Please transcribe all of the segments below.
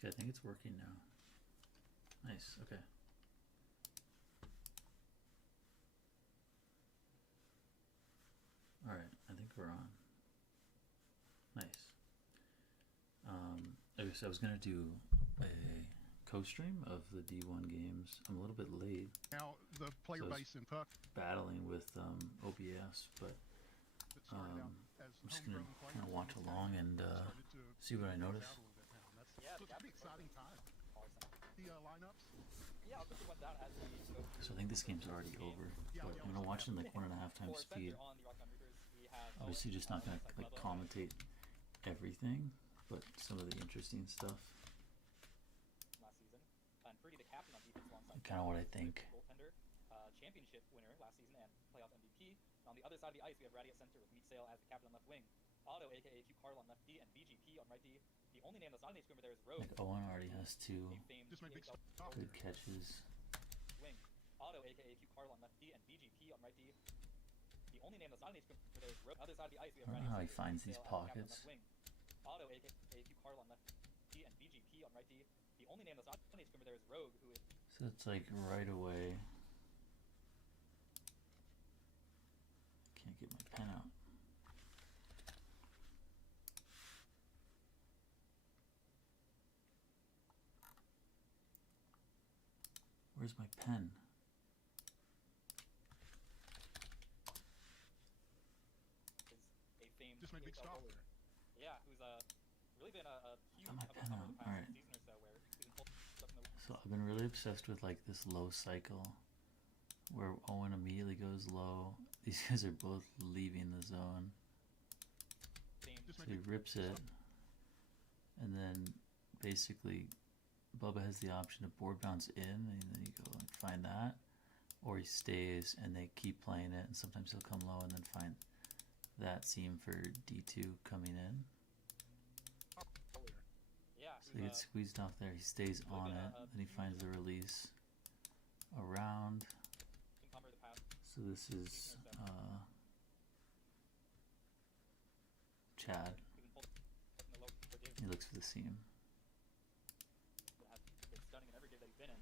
Okay, I think it's working now. Nice, okay. Alright, I think we're on. Nice. I was gonna do a co-stream of the D1 games. I'm a little bit late. Now the player base in Puck battling with OBS, but I'm just gonna kind of watch along and see what I notice. Yeah, it's pretty exciting time. The lineups. So I think this game's already over. But I'm gonna watch it in like 1.5 times speed. Obviously, just not gonna like commentate everything, but some of the interesting stuff. Kind of what I think. Championship winner last season and playoff MVP. On the other side of the ice, we have Ratty at center with Meat Sale as the captain on left wing. Otto, aka Q Carl on left D, and BGP on right D. The only name that's not an screamer there is Rogue. Like Owen already has two good catches. Wing. Otto, aka Q Carl on left D, and BGP on right D. The only name that's not an screamer there is Rogue. Other side of the ice, we have I don't know how he finds these pockets. Otto, aka Q Carl on left D, and BGP on right D. The only name that's not an screamer there is Rogue, who is. So it's like right away. Can't get my pen out. Where's my pen? A famed just made big stop. Yeah, who's really been a huge Got my pen out. All right. season or so, where he's been pulled stuff in the. So I've been really obsessed with like this low cycle, where Owen immediately goes low. These guys are both leaving the zone. So he rips it, and then basically Bubba has the option to board bounce in, and then you go and find that, or he stays and they keep playing it, and sometimes he'll come low and then find that seam for D2 coming in. Yeah, So he gets squeezed off there, he stays on it, then he finds the release around. So this is Chad. He looks for the seam. It's stunning in every game that he's been in.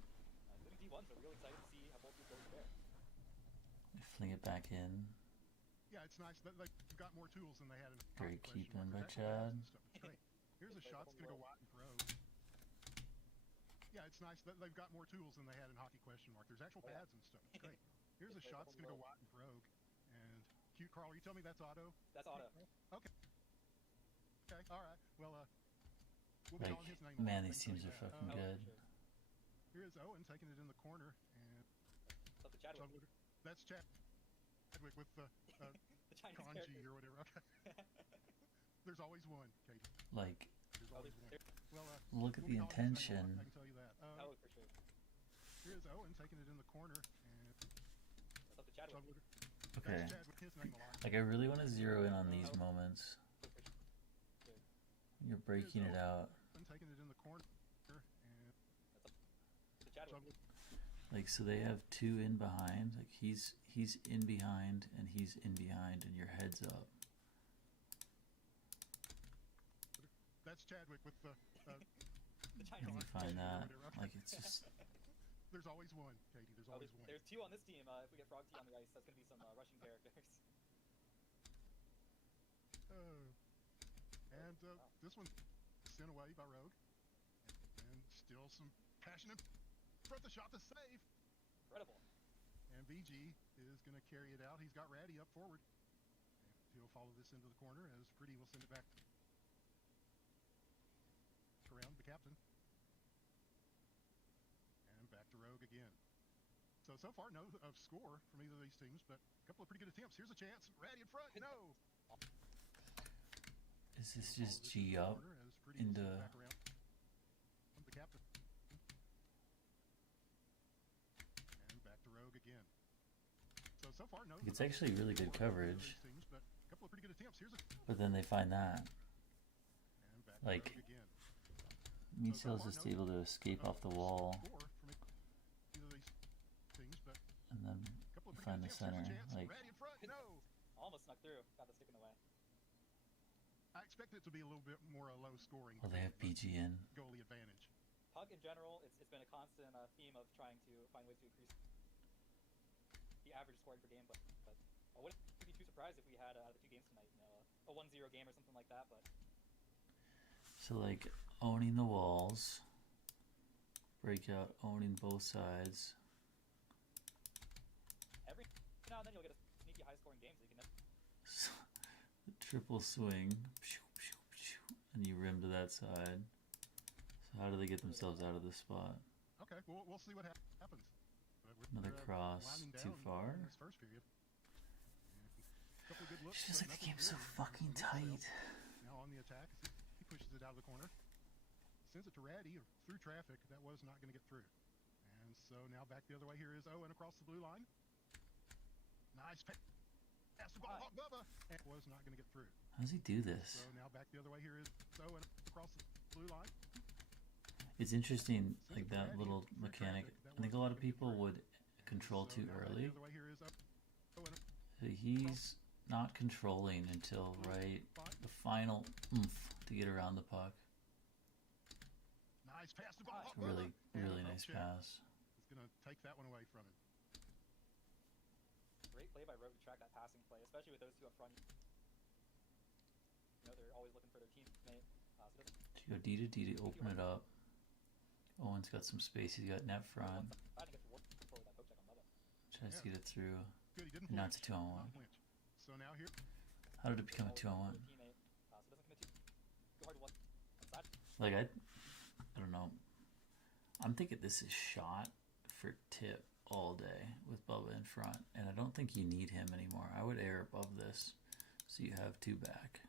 Including D1, so really excited to see how both these goes there. They fling it back in. Yeah, it's nice that they've got more tools than they had in Great keep in by Chad. Here's a shot that's going to go wide and rogue. Yeah, it's nice that they've got more tools than they had in hockey question mark. There's actual pads and stuff. It's great. Here's a shot that's going to go wide and rogue. And cute Carl, you tell me that's Otto? That's Otto. Okay. Okay, all right. Well, we'll Like, be calling his name. man, these teams are fucking good. Here's Owen taking it in the corner, and So the Chadwick. that's Chadwick with the The Chinese kanji character. or whatever. Okay. There's always one, Katie. Like, There's always one. Well, look at the we'll be calling his intention. name a lot, I can tell you that. Oh, for sure. Here's Owen taking it in the corner, and That's the Chadwick. Okay. that's Chadwick, his name a lot. Like, I really want to zero in on these moments. You're breaking it out. I'm taking it in the corner, and The Chadwick. Like, so they have two in behind. Like, he's in behind, and he's in behind, and your head's up. that's Chadwick with the The And Chinese. you find that. Like, it's just... There's always one, Katie. There's always one. There's two on this team. If we get Frog T on the ice, that's going to be some Russian characters. And this one sent away by Rogue, and still some passion in front of the shot to save. Incredible. And VG is going to carry it out. He's got Ratty up forward. And he'll follow this into the corner as Pretty will send it back around the captain. And back to Rogue again. So far, no score from either of these teams, but a couple of pretty good attempts. Here's a chance. Ratty in front. No. Is this just G up into... The captain. And back to Rogue again. So far, no. It's actually really good coverage. Teams, but a couple of pretty good attempts. Here's a But then they find that. and back Like, to Rogue again. Meatsail's just able to escape off the wall, Score from either of these teams, but and then a couple of you pretty find good the attempts. center. Here's a chance. Like, Ratty in front. No. Almost snuck through. Got the stick in the way. I expect it to be a little bit more low scoring. well, they have BG in. Goalie advantage. puck in general, it's been a constant theme of trying to find ways to increase the average scoring per game. But I wouldn't be too surprised if we had out of the 2 games tonight, a 1-0 game or something like that. But So like owning the walls, breakout, owning both sides. every now and then you'll get a sneaky high-scoring game, so you can never. The triple swing, and you rim to that side. So how do they get themselves out of this spot? Okay, we'll see what happens. Another cross, winding too down far. in this first period. Couple of good looks, It's just like the nothing game's so here. fucking tight. Now on the attack, he pushes it out of the corner, sends it to Ratty through traffic. That was not going to get through. And so now back the other way. Here is Owen across the blue line. Nice pass to ball hawk Bubba. And was not going to get through. How does he do this? So now back the other way. Here is Owen across the blue line. It's interesting, like that little mechanic. I think a lot of people would control too early. So he's not controlling until right the final oomph to get around the puck. Nice pass to ball hawk Really, Bubba. really And nice Bobchek pass. is going to take that one away from him. Great play by Rogue to track that passing play, especially with those two up front. They're always looking for their teammate. So You go D to D to open it up. Owen's got some space. He's got net front. Tries to get it through. Good, he didn't And now flinch. it's a 2-on-1. Not flinch. So now here, How did it become a 2-on-1? Like I don't know. I'm thinking this is shot for tip all day with Bubba in front, and I don't think you need him anymore. I would air above this, so you have 2 back.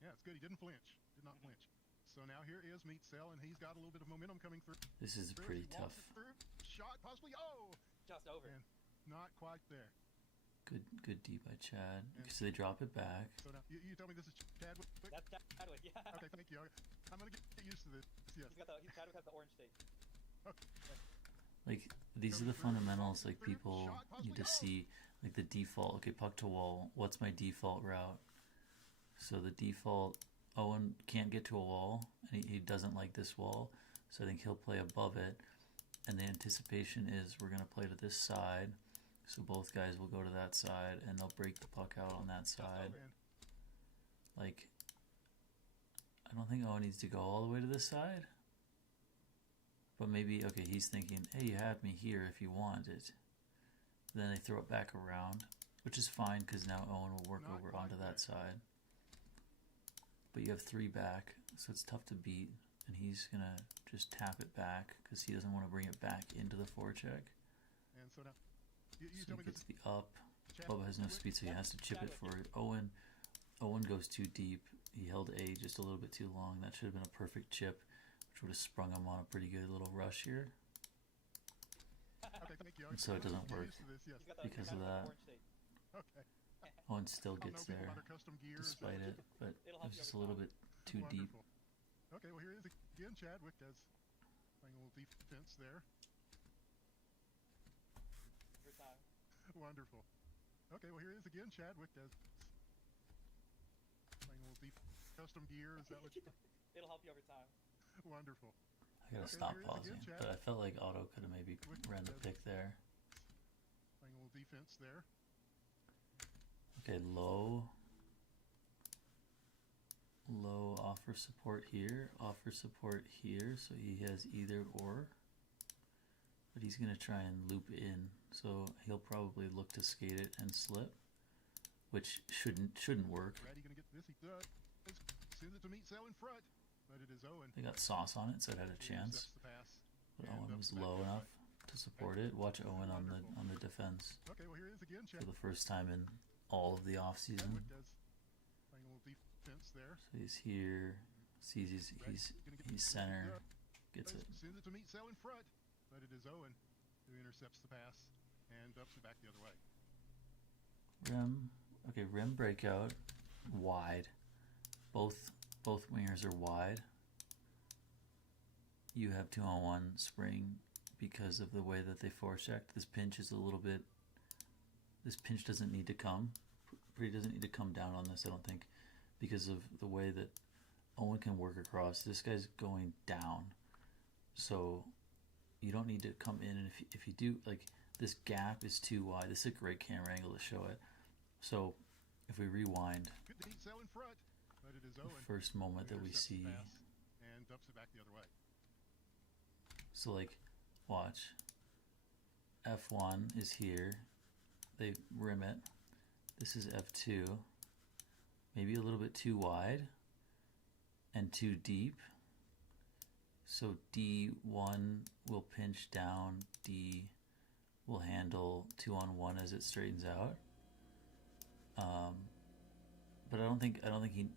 yeah, it's good. He didn't flinch. Did not flinch. So now here is Meat Cell, and he's got a little bit of momentum coming through. This is He pretty walks tough. it through. Shot, possibly. Oh, just over. and not quite there. Good D by Chad. So they drop it back. So now you tell me this is Chadwick. That's Chadwick, yeah. Okay, thank you. I'm gonna get used to this. Yes. Chadwick has the orange state. Like these are the fundamentals like people need to see. Like the default. Okay, puck to wall. What's my default route? So the default. Owen can't get to a wall, and he doesn't like this wall. So I think he'll play above it. And the anticipation is we're gonna play to this side. So both guys will go to that side, and they'll break the puck out on that side. Like, I don't think Owen needs to go all the way to this side. But maybe, okay, he's thinking, hey, you had me here if you want it. Then they throw it back around, which is fine because now Owen will work over onto that side. But you have 3 back, so it's tough to beat. And he's going to just tap it back because he doesn't want to bring it back into the forecheck. And so now, you So tell he me this gets the up. Bubba has no speed, so he has to chip it for Owen. Owen goes too deep. He held A just a little bit too long. That should have been a perfect chip, which would have sprung him on a pretty good little rush here. Okay, thank you. And so it doesn't Get work used to this, yes. because of that. Okay. Owen still I'll know gets people there about their custom gear. despite it, but it was just a little bit too deep. Wonderful. Okay, well here is again Chadwick does playing a little defense there. Every time. Wonderful. Okay, well here is again Chadwick does playing a little custom gear. Is that what you? It'll help you every time. Wonderful. I gotta Okay, stop here is pausing, again, Chad. but I felt like Otto could have maybe ran the pick there. Playing a little defense there. Okay, low offer support here, offer support here, so he has either or. But he's gonna try and loop in, so he'll probably look to skate it and slip, which shouldn't work. Ratty gonna get this. He does. Sends it to Meat Cell in front, but it is Owen. They got sauce on it, so it had a chance. Intercepts the pass. But And Owen up was back low the other enough to support it. Watch Owen on the defense Okay, well here is again for Chadwick. the first time in all of the off season. Does playing a little defense there. So he's here, sees he's center, gets it. Sends it to Meat Cell in front, but it is Owen who intercepts the pass and dumps it back the other way. Rim, okay, rim breakout, wide. Both wingers are wide. You have 2-on-1 spring because of the way that they forechecked. This pinch is a little bit. This pinch doesn't need to come. Pretty doesn't need to come down on this, I don't think, because of the way that Owen can work across. This guy's going down, so you don't need to come in. And if you do, like, this gap is too wide. This is a great camera angle to show it. So if we rewind, Good to heat cell in front, but it is the Owen. first moment that we Intercepts the see, pass and dumps it back the other way. so like, watch. F1 is here. They rim it. This is F2. Maybe a little bit too wide and too deep. So D1 will pinch down. D will handle 2-on-1 as it straightens out. But I don't think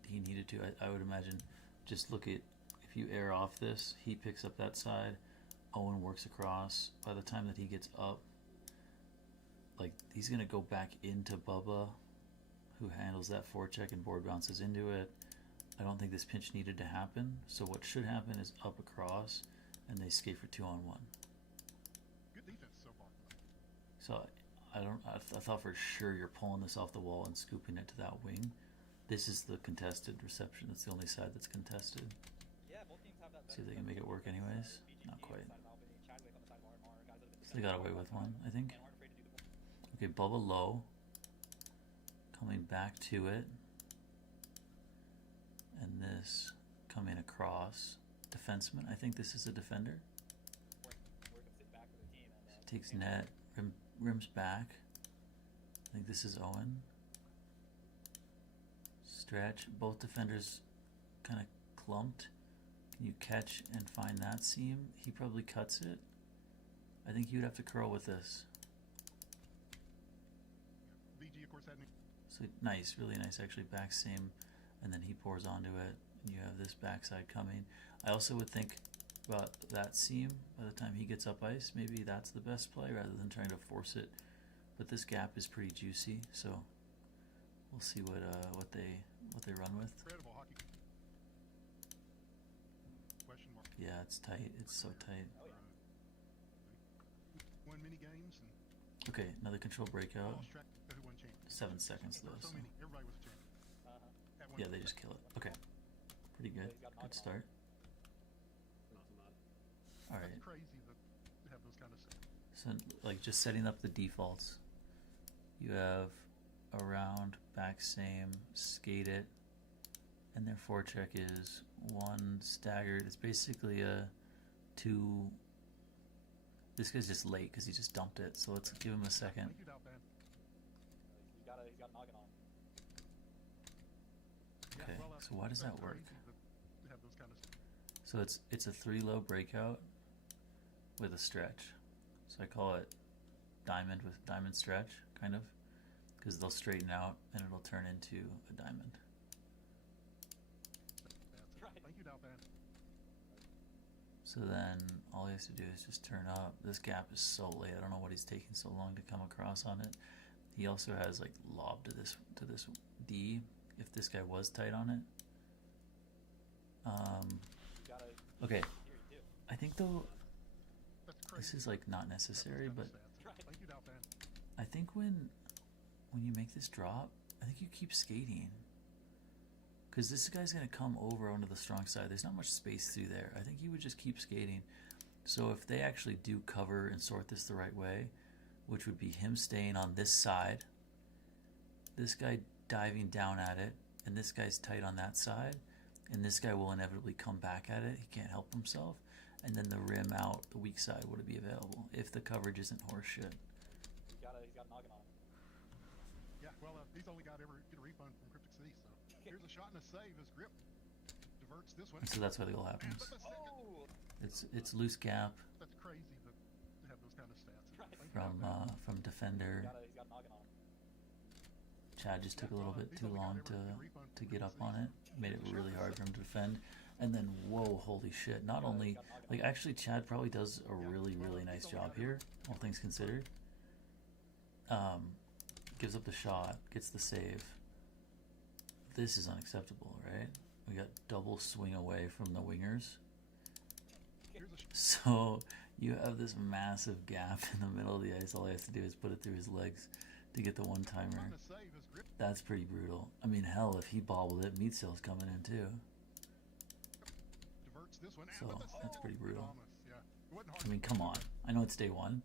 he needed to. I would imagine, just look at, if you air off this, he picks up that side. Owen works across. By the time that he gets up, like, he's gonna go back into Bubba, who handles that forecheck and board bounces into it. I don't think this pinch needed to happen. So what should happen is up across, and they skate for 2-on-1. Good defense so far. So I thought for sure you're pulling this off the wall and scooping it to that wing. This is the contested reception. It's the only side that's contested. Yeah, both teams have that. See if they can make it work anyways. Not quite. So they got away with one, I think. Okay, Bubba low. Coming back to it. And this coming across. Defenseman. I think this is a defender. Takes net. Rims back. I think this is Owen. Stretch. Both defenders kind of clumped. Can you catch and find that seam? He probably cuts it. I think you'd have to curl with this. VG, of course, had me. So nice, really nice actually, back seam, and then he pours onto it, and you have this backside coming. I also would think about that seam by the time he gets up ice. Maybe that's the best play rather than trying to force it. But this gap is pretty juicy, so we'll see what they run with. Incredible hockey. Question mark. Yeah, it's tight. It's so tight. Won many games and Okay, another control breakout. lost track of who won champions. 7 seconds though. So So. many. Everybody was a champion. At one Yeah, point. they just kill it. Okay, pretty good. Good start. All right. That's crazy to have those kind of stuff. So, like, just setting up the defaults. You have around, back same, skate it, and their forecheck is 1 staggered. It's basically a 2. This guy's just late because he just dumped it. So let's give him a second. Thank you, Dalpan. He's got noggin on. Yeah, Okay. well, So why does that's that work? crazy to have those kind of stuff. So it's a 3-low breakout with a stretch. So I call it diamond with diamond stretch, kind of, because they'll straighten out and it'll turn into a diamond. That's it. Right. Thank you, Dalpan. So then all he has to do is just turn up. This gap is so late. I don't know what he's taking so long to come across on it. He also has like lob to this D if this guy was tight on it. Okay. I think though That's crazy. this is like not necessary, but Thank you, Dalpan. I think when you make this drop, I think you keep skating. Because this guy's going to come over onto the strong side. There's not much space through there. I think you would just keep skating. So if they actually do cover and sort this the right way, which would be him staying on this side, this guy diving down at it, and this guy's tight on that side, and this guy will inevitably come back at it. He can't help himself. And then the rim out, the weak side, would be available if the coverage isn't horseshit. He's got noggin on. Yeah, well, he's only got ever get a refund from Cryptic City, so here's a shot and a save. His grip diverts this one. And so that's why the goal Man, happens. but that's, It's loose gap that's crazy to have those kind of stats. Right. Thank you, from Dalpan. defender. He's got noggin on. Chad just took a little bit too long to get up on it. Made it really hard for him to defend. And then, whoa, holy shit. Not only, like, actually Chad probably does a really, really nice job here, all things considered. Gives up the shot, gets the save. This is unacceptable, right? We got double swing away from the wingers. Here's a So you have this massive gap in the middle of the ice. All he has to do is put it through his legs to get the one-timer. shot and a save. His grip. That's pretty brutal. I mean, hell, if he bobbled it, Meat Cell's coming in too. this one. So that's pretty brutal. Almost, yeah. It wasn't hard I mean, come on. I know it's day one.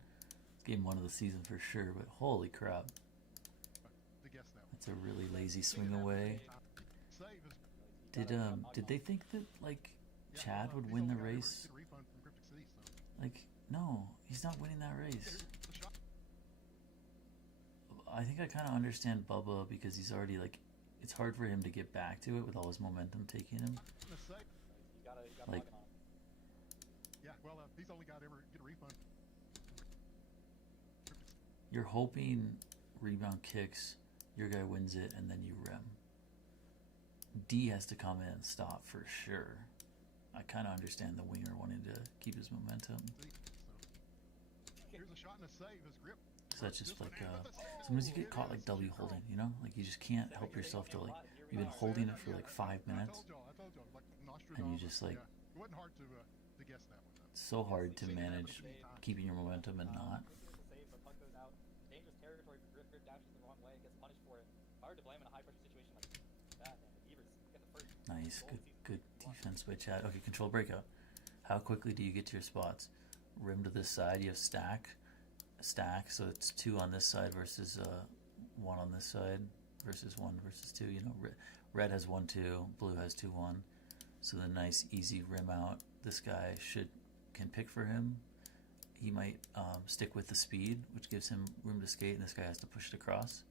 It's game one of the season for sure, but holy crap. to guess that one. That's a really lazy swing away. Save is Did they think that like yeah, Chad would he's win only the got ever race? get a refund from Cryptic City, so. Like, no, he's not winning that race. Here's the shot. I think I kind of understand Bubba because he's already like, it's hard for him to get back to it with all his momentum taking him. The save. You gotta Like- log in on him. Yeah, well, he's only got ever get a refund. You're hoping rebound kicks, your guy wins it, and then you rim. D has to come in and stop for sure. I kind of understand the winger wanting to keep his momentum. Here's a shot and a save. His grip. So that's just like, sometimes you get caught like W holding, you know? Like you just can't help yourself to like, you've been holding it for like 5 minutes. And you just, like- It wasn't hard to guess that one. It's so hard to manage keeping your momentum and not. Here's the save, but puck goes out. Dangerous territory for Grip. Grip dashes the wrong way, gets punished for it. Hard to blame in a high pressure situation like that. And the Beavers get the first. Nice, good defense by Chad. Okay, control breakout. How quickly do you get to your spots? Rim to this side, you have stack, so it's 2 on this side versus 1 on this side versus 1 versus 2. You know, red has 1-2, blue has 2-1. So the nice easy rim out. This guy can pick for him. He might stick with the speed, which gives him room to skate, and this guy has to push it across.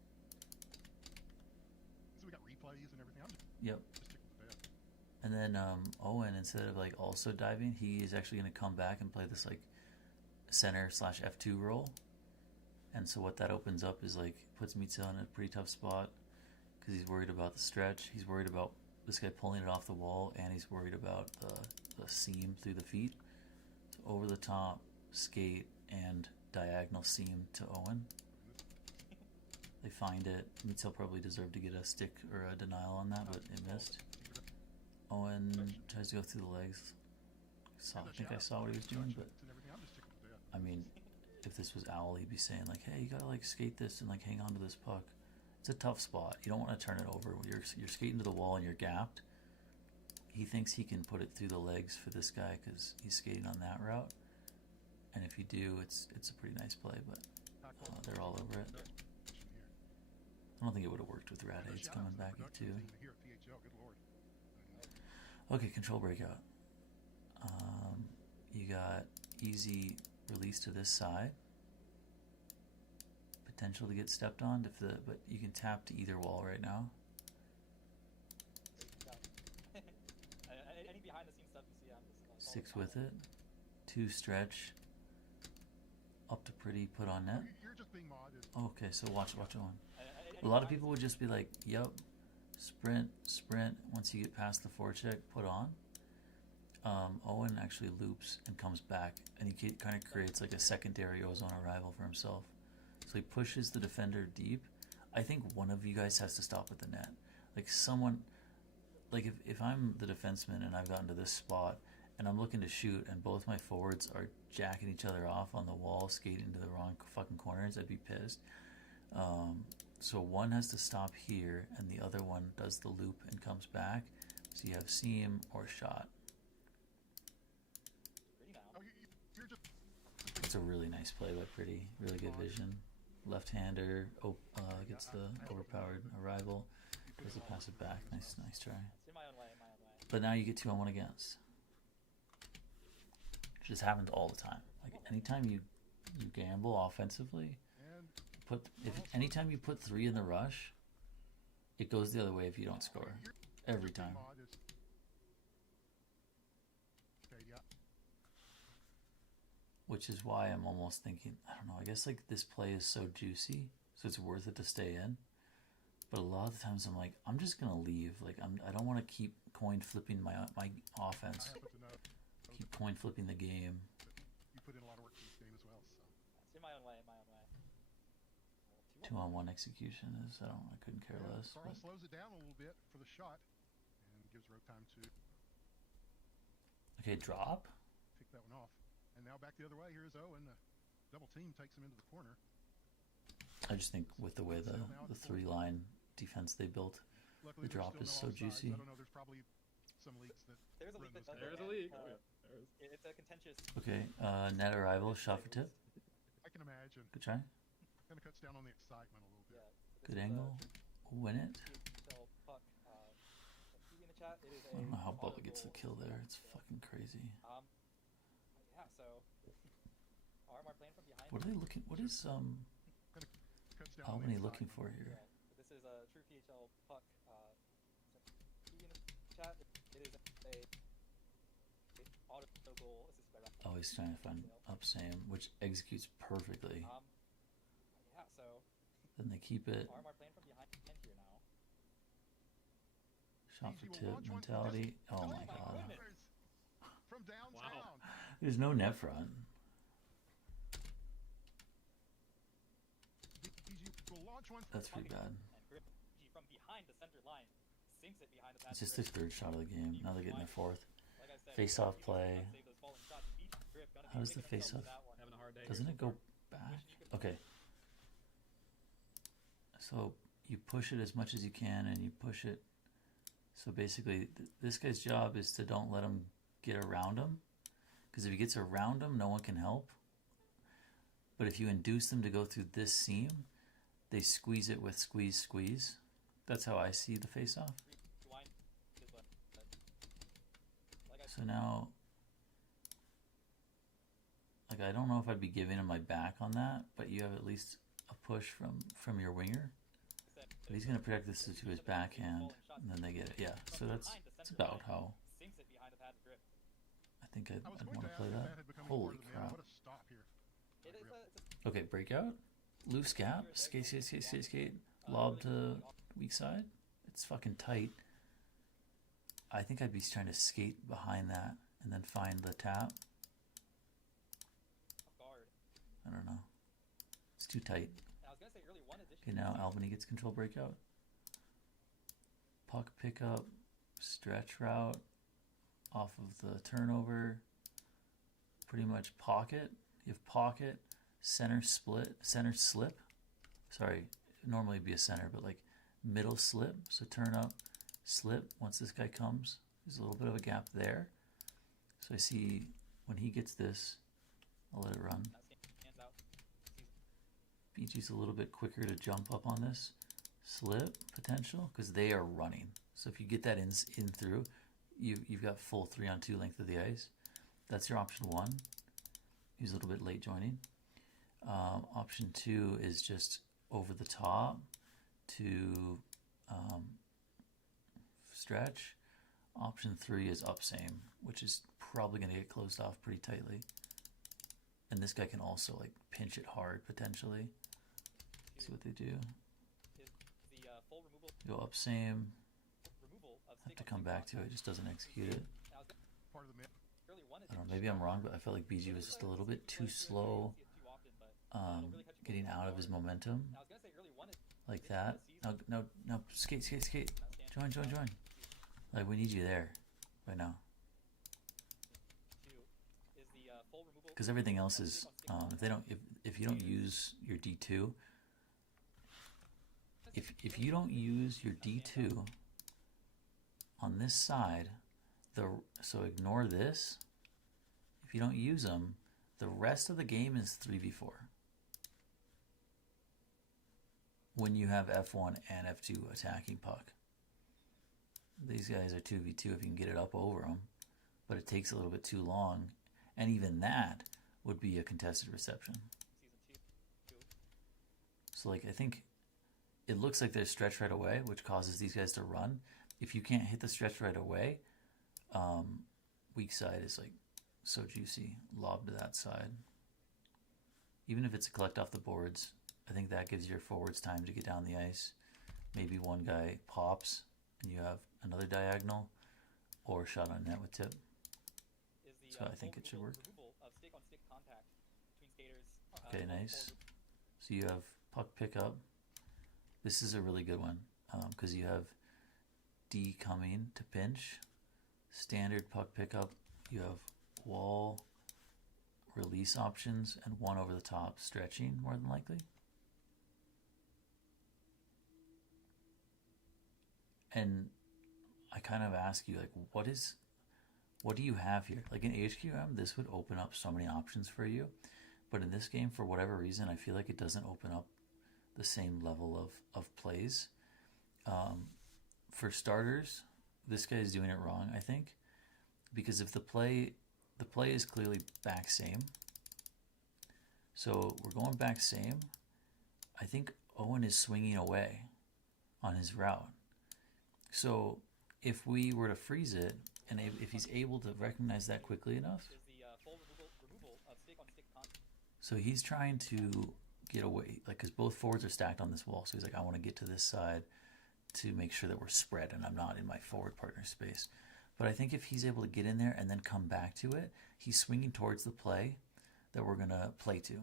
So we got replays and everything. I'm just Yep. sticking with that. And then Owen, instead of like also diving, he is actually going to come back and play this like center / F2 role. And so what that opens up is like puts Mitzel in a pretty tough spot because he's worried about the stretch. He's worried about this guy pulling it off the wall, and he's worried about the seam through the feet. So over the top, skate, and diagonal seam to Owen. They find it. Mitzel probably deserved to get a stick or a denial on that, but it missed. Owen tries to go through the legs. I think I saw what he was doing, but And everything. I'm just sticking with that. I mean, if this was Owl, he'd be saying like, "Hey, you gotta like skate this and like hang on to this puck. It's a tough spot. You don't want to turn it over. You're skating to the wall and you're gapped." He thinks he can put it through the legs for this guy because he's skating on that route. And if you do, it's a pretty nice play, but they're all over it. I don't think it would have worked with Rad Aids coming back at 2. Here at PHL, good lord. Okay, control breakout. You got easy release to this side. Potential to get stepped on, but you can tap to either wall right now. Any behind the scenes stuff you see, I'm just 6 with it. 2 stretch. Up to pretty, put on net. You're just being modded. Okay, so watch on. A lot of people would just be like, "Yup, sprint. Once you get past the forecheck, put on." Owen actually loops and comes back, and he kind of creates like a secondary ozone arrival for himself. So he pushes the defender deep. I think one of you guys has to stop at the net. Like someone, like if I'm the defenseman and I've gotten to this spot and I'm looking to shoot and both my forwards are jacking each other off on the wall, skating to the wrong fucking corners, I'd be pissed. So one has to stop here, and the other one does the loop and comes back. So you have seam or shot. Oh, you're just It's a really nice play by Pretty. Really good vision. Left-hander gets the overpowered arrival. Goes to pass it back. Nice try. It's in my own way. But now you get 2-on-1 against. It just happens all the time. Like anytime you gamble offensively, and anytime you put 3 in the rush, it goes the other way if you don't score. Every time. Okay, yeah. Which is why I'm almost thinking, I don't know, I guess like this play is so juicy, so it's worth it to stay in. But a lot of the times I'm like, I'm just gonna leave. Like I don't want to keep coin flipping my offense. I happen to know Keep coin flipping the game. you put in a lot of work for this game as well. So It's in my own way. 2-on-1 execution is I couldn't care and less. Carl But slows it down a little bit for the shot and gives Road time to okay, drop. pick that one off. And now back the other way. Here's Owen. Double team takes him into the corner. I just think with the way the 3-line defense they built, Luckily, The drop there's is still so no offsides. juicy. I don't know. There's probably some leagues that There's a run league that those does kind it. There's a and, league. uh, Oh, yeah. There is. It's a contentious. Okay, net arrival, shot for tip. I can imagine. Good try. Kind of cuts down on the excitement a little bit. Yeah. So this Good is angle. Win it. PHL puck. TV in the chat. It is I don't know how auto Bubba gets the goal. kill there. It's fucking crazy. Yeah. So RMR playing from behind. What are they looking? What is Cuts down on the Albany looking excitement. for here? Yeah. So this is a true PHL puck. TV in the chat. It is a auto goal assisted by Raf. Oh, he's trying to find up Sam, which executes perfectly. Yeah. So Then they keep it. RMR playing from behind here now. Shot for Easy will tip launch one. mentality. Oh Oh my my god. goodness. From downtown. There's no net front. BG will launch one. That's pretty bad. And Grip from behind the center line sinks it behind the pass. It's just their third shot of the game. Now they're getting their fourth. Like I said, Face-off BG play. save those falling shots. BG Grip gonna How be does the picking themselves face-off- that one. Having a hard day. Doesn't here it so go far. back? Okay. So you push it as much as you can, and you push it. So basically, this guy's job is to don't let him get around him, because if he gets around him, no one can help. But if you induce them to go through this seam, they squeeze it with squeeze, squeeze. That's how I see the face-off. Rewind is what- like I So now, like, I don't know if I'd be giving him my back on that, but you have at least a push from your winger. said, But he's going to protect this to his backhand, and then they get it. Yeah, so that's about how sinks it behind the pad Grip. I think I'd I was I'd going want to to play ask if that. that had become Holy part of the crap. What a stop here. It is it's Okay, breakout. Loose gap. Skate, skate, skate, skate, skate. Lob to weak side. It's fucking tight. I think I'd be trying to skate behind that and then find the tap. a guard. I don't know. It's too tight. And I was gonna say early one addition. Okay, now Albany gets control breakout. Puck pickup. Stretch route. Off of the turnover. Pretty much pocket. You have pocket. Center split. Center slip. Sorry, normally it'd be a center, but like middle slip. So turn up, slip. Once this guy comes, there's a little bit of a gap there. So I see when he gets this, I'll let it run. Hands out. BG's a little bit quicker to jump up on this slip potential because they are running. So if you get that in through, you've got full 3-on-2 length of the ice. That's your option one. He's a little bit late joining. Option two is just over the top to stretch. Option three is up same, which is probably going to get closed off pretty tightly. And this guy can also like pinch it hard potentially. See what they do. Is the full removal Go up same. of Have to come back to it. It just doesn't execute it. Now, Part of the mid. early one I don't know. Maybe I'm wrong, but I felt like BG was just a little bit too slow getting out of his momentum I was gonna say early one is like that. No, skate, skate, skate. Join. Like we need you there right now. two is the full removal. Because everything else is if you don't use your D2, if you don't use your D2 on this side, so ignore this. If you don't use them, the rest of the game is 3v4. When you have F1 and F2 attacking puck. These guys are 2v2 if you can get it up over them, but it takes a little bit too long, and even that would be a contested reception. Season 2. So like I think it looks like there's stretch right away, which causes these guys to run. If you can't hit the stretch right away, weak side is like so juicy. Lob to that side. Even if it's a collect off the boards, I think that gives your forwards time to get down the ice. Maybe one guy pops and you have another diagonal or shot on net with tip. Is the So I think it should work. removal of stick-on-stick contact between skaters. Okay, nice. So you have puck pickup. This is a really good one because you have D coming to pinch. Standard puck pickup. You have wall release options and one over the top stretching more than likely. And I kind of ask you, like, what do you have here? Like in HQM, this would open up so many options for you, but in this game, for whatever reason, I feel like it doesn't open up the same level of plays. For starters, this guy is doing it wrong, I think, because if the play is clearly back same, so we're going back same. I think Owen is swinging away on his route. So if we were to freeze it, and if he's able to recognize that quickly enough, Is the full removal of stick-on-stick contact. so he's trying to get away, like, because both forwards are stacked on this wall. So he's like, I want to get to this side to make sure that we're spread and I'm not in my forward partner space. But I think if he's able to get in there and then come back to it, he's swinging towards the play that we're going to play to.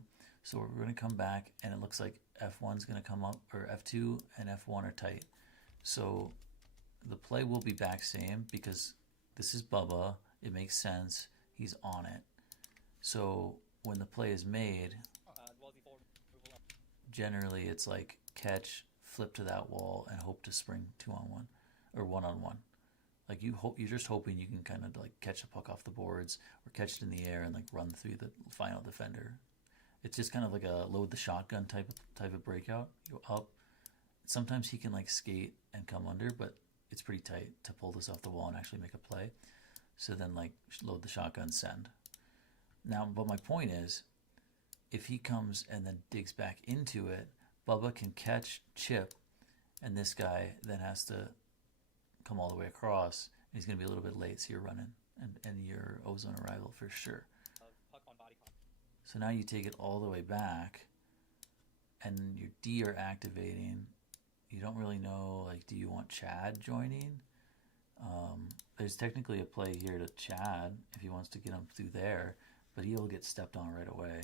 So we're going to come back, and it looks like F1's going to come up, or F2 and F1 are tight. So the play will be back same because this is Bubba. It makes sense. He's on it. So when the play is made, generally it's like catch, flip to that wall, and hope to spring 2-on-1 or 1-on-1. Like you're just hoping you can kind of like catch the puck off the boards or catch it in the air and like run through the final defender. It's just kind of like a load the shotgun type of breakout. You go up. Sometimes he can like skate and come under, but it's pretty tight to pull this off the wall and actually make a play. So then like load the shotgun, send. Now, but my point is, if he comes and then digs back into it, Bubba can catch, chip, and this guy then has to come all the way across. And he's going to be a little bit late, so you're running and your ozone arrival for sure. Puck on body contact. So now you take it all the way back, and your D are activating. You don't really know, like, do you want Chad joining? There's technically a play here to Chad if he wants to get him through there, but he'll get stepped on right away.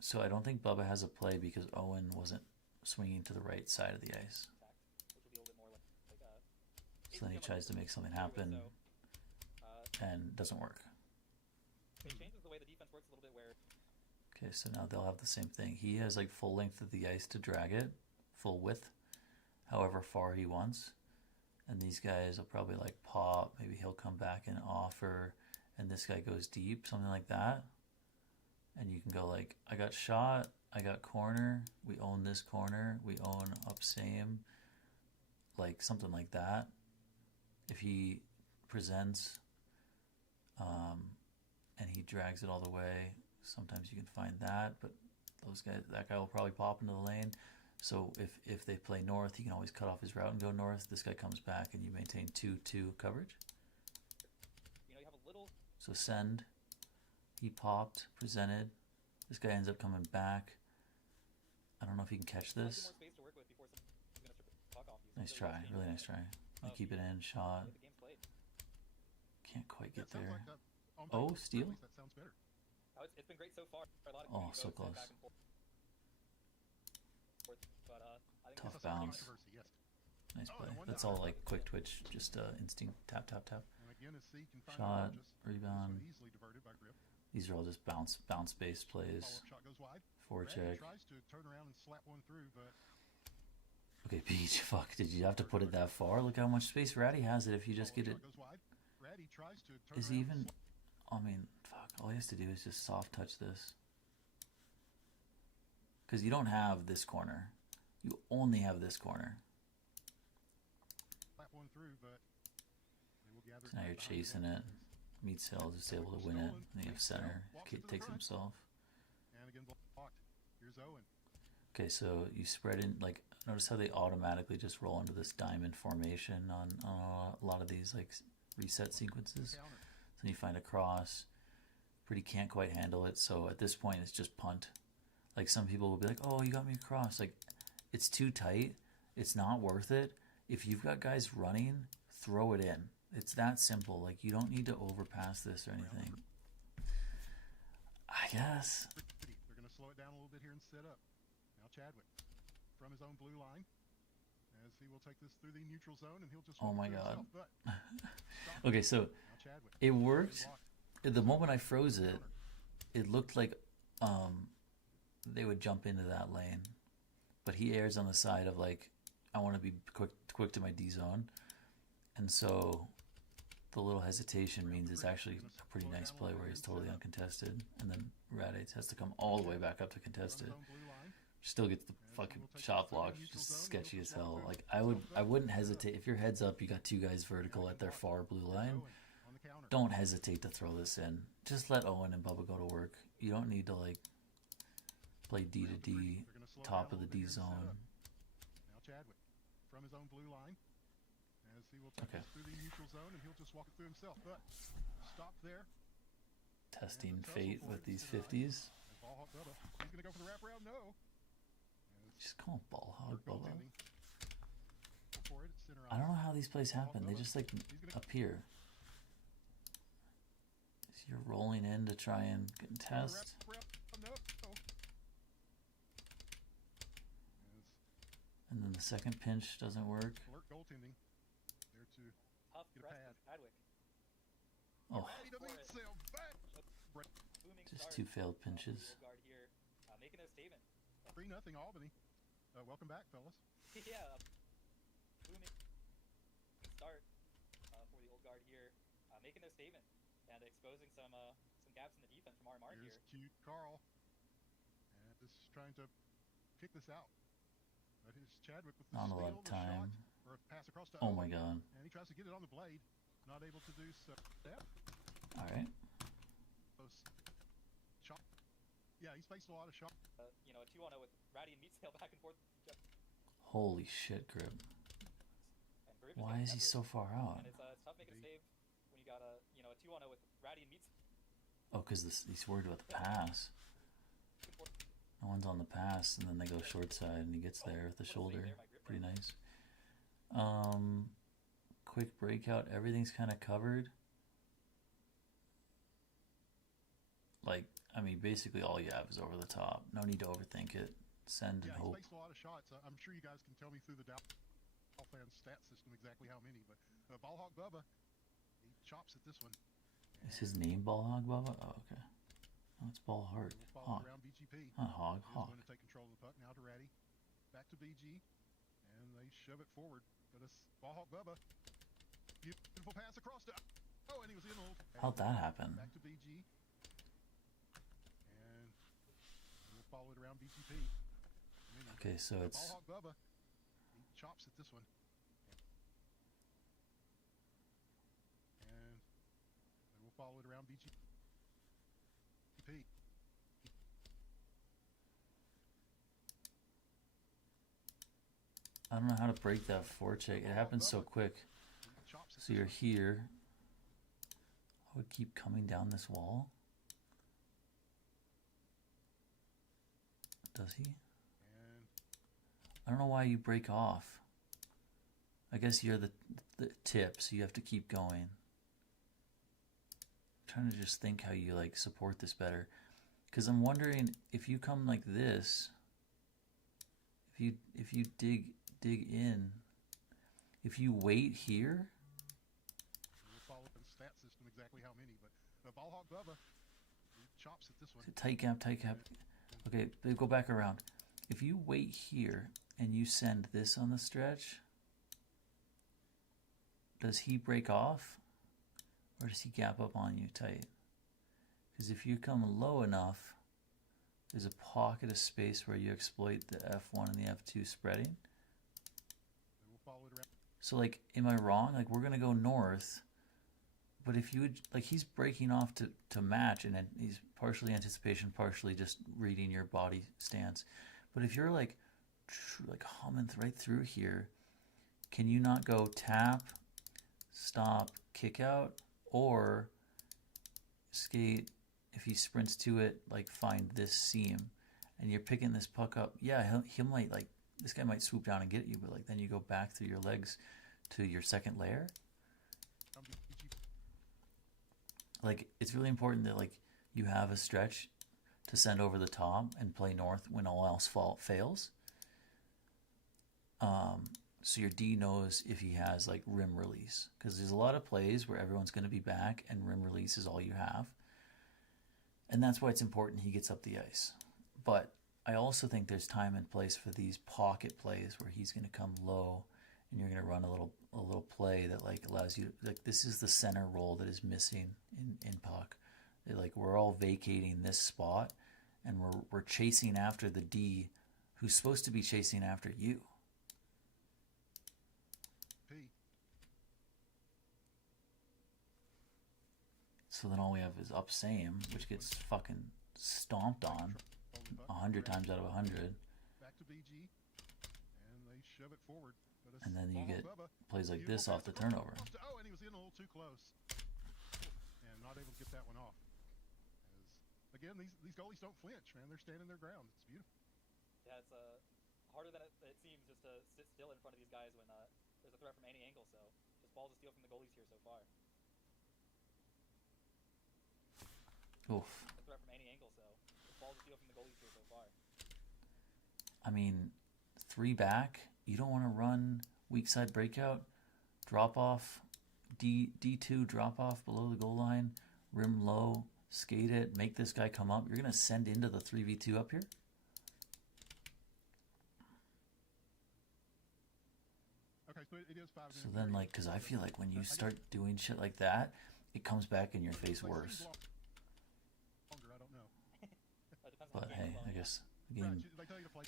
So I don't think Bubba has a play because Owen wasn't swinging to the right side of the ice. Which will be a little bit more like So then he tries to make something happen and doesn't work. it changes the way the defense works a little bit where Okay, so now they'll have the same thing. He has like full length of the ice to drag it, full width, however far he wants. And these guys will probably like pop, maybe he'll come back and offer, and this guy goes deep, something like that. And you can go like, I got shot, I got corner, we own this corner, we own up same, like something like that. If he presents and he drags it all the way, sometimes you can find that, but that guy will probably pop into the lane. So if they play north, he can always cut off his route and go north. This guy comes back and you maintain 2-2 coverage. you have a little So send, he popped, presented. This guy ends up coming back. I don't know if he can catch more this. space to work with before someone's going to strip the puck off you. So Nice it's try, really really nice try. I keep it in, shot. the game's played. Can't quite Yeah, get it sounds there. like that. On Oh, paper, steal? at least that sounds better. It's been great so far. A lot of Oh, community so votes and close. back and forth. But I think Tough Yes, that's bounce. controversy, yes. Nice Oh, play. and one That's down. all like quick twitch, just instinct, tap, tap, tap. And again, as C can find Shot, just rebound. so easily diverted by grip. These are all just bounce-based plays. Follow-up shot goes wide. Forecheck. Randy tries to turn around and slap one through, but Okay, Peach, fuck, did you have to put it that far? Look how much space Ratty has it if you just get it. follow-up shot goes wide. Ratty tries to turn Is he around and even, I mean, fuck, all he has to do is just soft touch this. Because you don't have this corner. You only have this corner. slap one through, but they will gather So now it you're behind the chasing net. it. Meat Sale is able to win it. And you have center. Kid takes it himself. And again, blocked. Here's Owen. Okay, so you spread in, like, notice how they automatically just roll into this diamond formation on a lot of these, like, reset sequences. Counter. Then you find a cross. Pretty can't quite handle it, so at this point it's just punt. Like, some people will be like, oh, you got me across. Like, it's too tight. It's not worth it. If you've got guys running, throw it in. It's that simple. Like, you don't need to overpass this or anything. I guess. They're going to slow it down a little bit here and set up. Now Chadwick from his own blue line as he will take this through the neutral zone and he'll just Oh walk my through God. himself, but Okay, so now Chadwick. it worked. Blocked. The moment I froze it, it looked like they would jump into that lane. But he airs on the side of, like, I want to be quick to my D zone, and so the little hesitation means it's actually a pretty nice play where he's totally uncontested, and then Radiates has to come all the way back up to contested. Still gets the fucking shot block, just sketchy as hell. Like I wouldn't hesitate if your head's up. You got two guys vertical at their far blue line. Don't hesitate to throw this in. Just let Owen and Bubba go to work. You don't need to like play D to D, top of the D zone. Now Chadwick from his own blue line, as he will take us through the neutral zone, and he'll just walk it through himself. But stop there. Testing fate with these 50s. Ball hog Bubba. He's going to go for the wraparound. No. Just call him ball hog Bubba. I I don't know how these plays happen. They just like appear. So you're rolling in to try and contest. And then the second pinch doesn't work. Alert goaltending. There to Tough get a press pad. from Chadwick. Oh, Booming just start. 2 failed pinches. Old guard here, making a statement. 3-0 Albany. Welcome back, fellas. Yeah, booming start for the old guard here, making their statement and exposing some gaps in the defense from our mark Here's here. cute Carl. And just trying to kick this out. But here's Chadwick with the Not a steal, lot of the time. shot, or a pass across to Oh Owen, my god. and he tries to get it on the blade. Not able to do so. Yeah. Alright. Those shot. Yeah, he's faced a lot of shots. You know, a 2-on-0 with Ratty and Meatsail back and forth. Holy shit, Grip. And Grip Why is he so far out? And it's tough making a save when you got a 2-on-0 with Ratty and Meatsail. Oh, because he's worried about the pass. No one's on the pass, and then they go short side, and he gets there with the shoulder. Pretty nice. Quick breakout. Everything's kind of covered. Like, I mean, basically all you have is over the top. No need to overthink it. Send and Yeah, hope. he's faced a lot of shots. I'm sure you guys can tell me through the Dolphin stat system exactly how many, but Ball Hawk Bubba, he chops at this one. Is his name Ball Hog Bubba? Oh, okay. Oh, it's Ball Heart. Follow Hog. around BGP. Not Hog. He's Hog. going to take control of the puck now to Ratty. Back to BG. And they shove it forward. But it's Ball Hawk Bubba. Beautiful pass across to... Oh, and he was in old. How'd that happen? Back to BG. And we'll follow it around BGP. Okay, so it's... Ball Hawk Bubba. He chops at this one. And we'll follow it around BGP. I don't know how to break that forecheck. It happens so quick. So you're here. I would keep coming down this wall. Does he? I don't know why you break off. I guess you're the tip, so you have to keep going. I'm trying to just think how you like support this better. Because I'm wondering if you come like this, if you dig in, if you wait here. We'll follow the stat system exactly how many, but Ball Hawk Bubba, he chops at this one. Tight gap, tight gap. Okay, they go back around. If you wait here and you send this on the stretch, does he break off or does he gap up on you tight? Because if you come low enough, there's a pocket of space where you exploit the F1 and the F2 spreading. So like, am I wrong? Like, we're gonna go north, but if you would, like, he's breaking off to match, and then he's partially anticipation, partially just reading your body stance. But if you're like humming right through here, can you not go tap, stop, kick out, or skate? If he sprints to it, like, find this seam, and you're picking this puck up, yeah, he might, like, this guy might swoop down and get you, but like then you go back through your legs to your second layer. Like, it's really important that like you have a stretch to send over the top and play north when all else fails. So your D knows if he has like rim release, because there's a lot of plays where everyone's going to be back and rim release is all you have. And that's why it's important he gets up the ice. But I also think there's time and place for these pocket plays where he's going to come low and you're going to run a little play that like allows you, like, this is the center role that is missing in puck. Like, we're all vacating this spot and we're chasing after the D who's supposed to be chasing after you. So then all we have is up same, which gets fucking stomped on 100 times out of 100. Back to BG, and they shove it forward. And then you get plays like this off the turnover. Oh, and he was in a little too close, and not able to get that one off. As, again, these goalies don't flinch, man. They're standing their ground. It's beautiful. Yeah, it's harder than it seems just to sit still in front of these guys when there's a threat from any angle. So just balls to steal from the goalies here so far. Oof. A threat from any angle, so just balls to steal from the goalies here so far. I mean, 3 back. You don't want to run weak side breakout, drop off, D2 drop off below the goal line, rim low, skate it, make this guy come up. You're going to send into the 3v2 up here? Okay, so it is 5 minutes. So then, like, because I feel like when you start doing shit like that, it comes back in your face worse. But hey, I guess the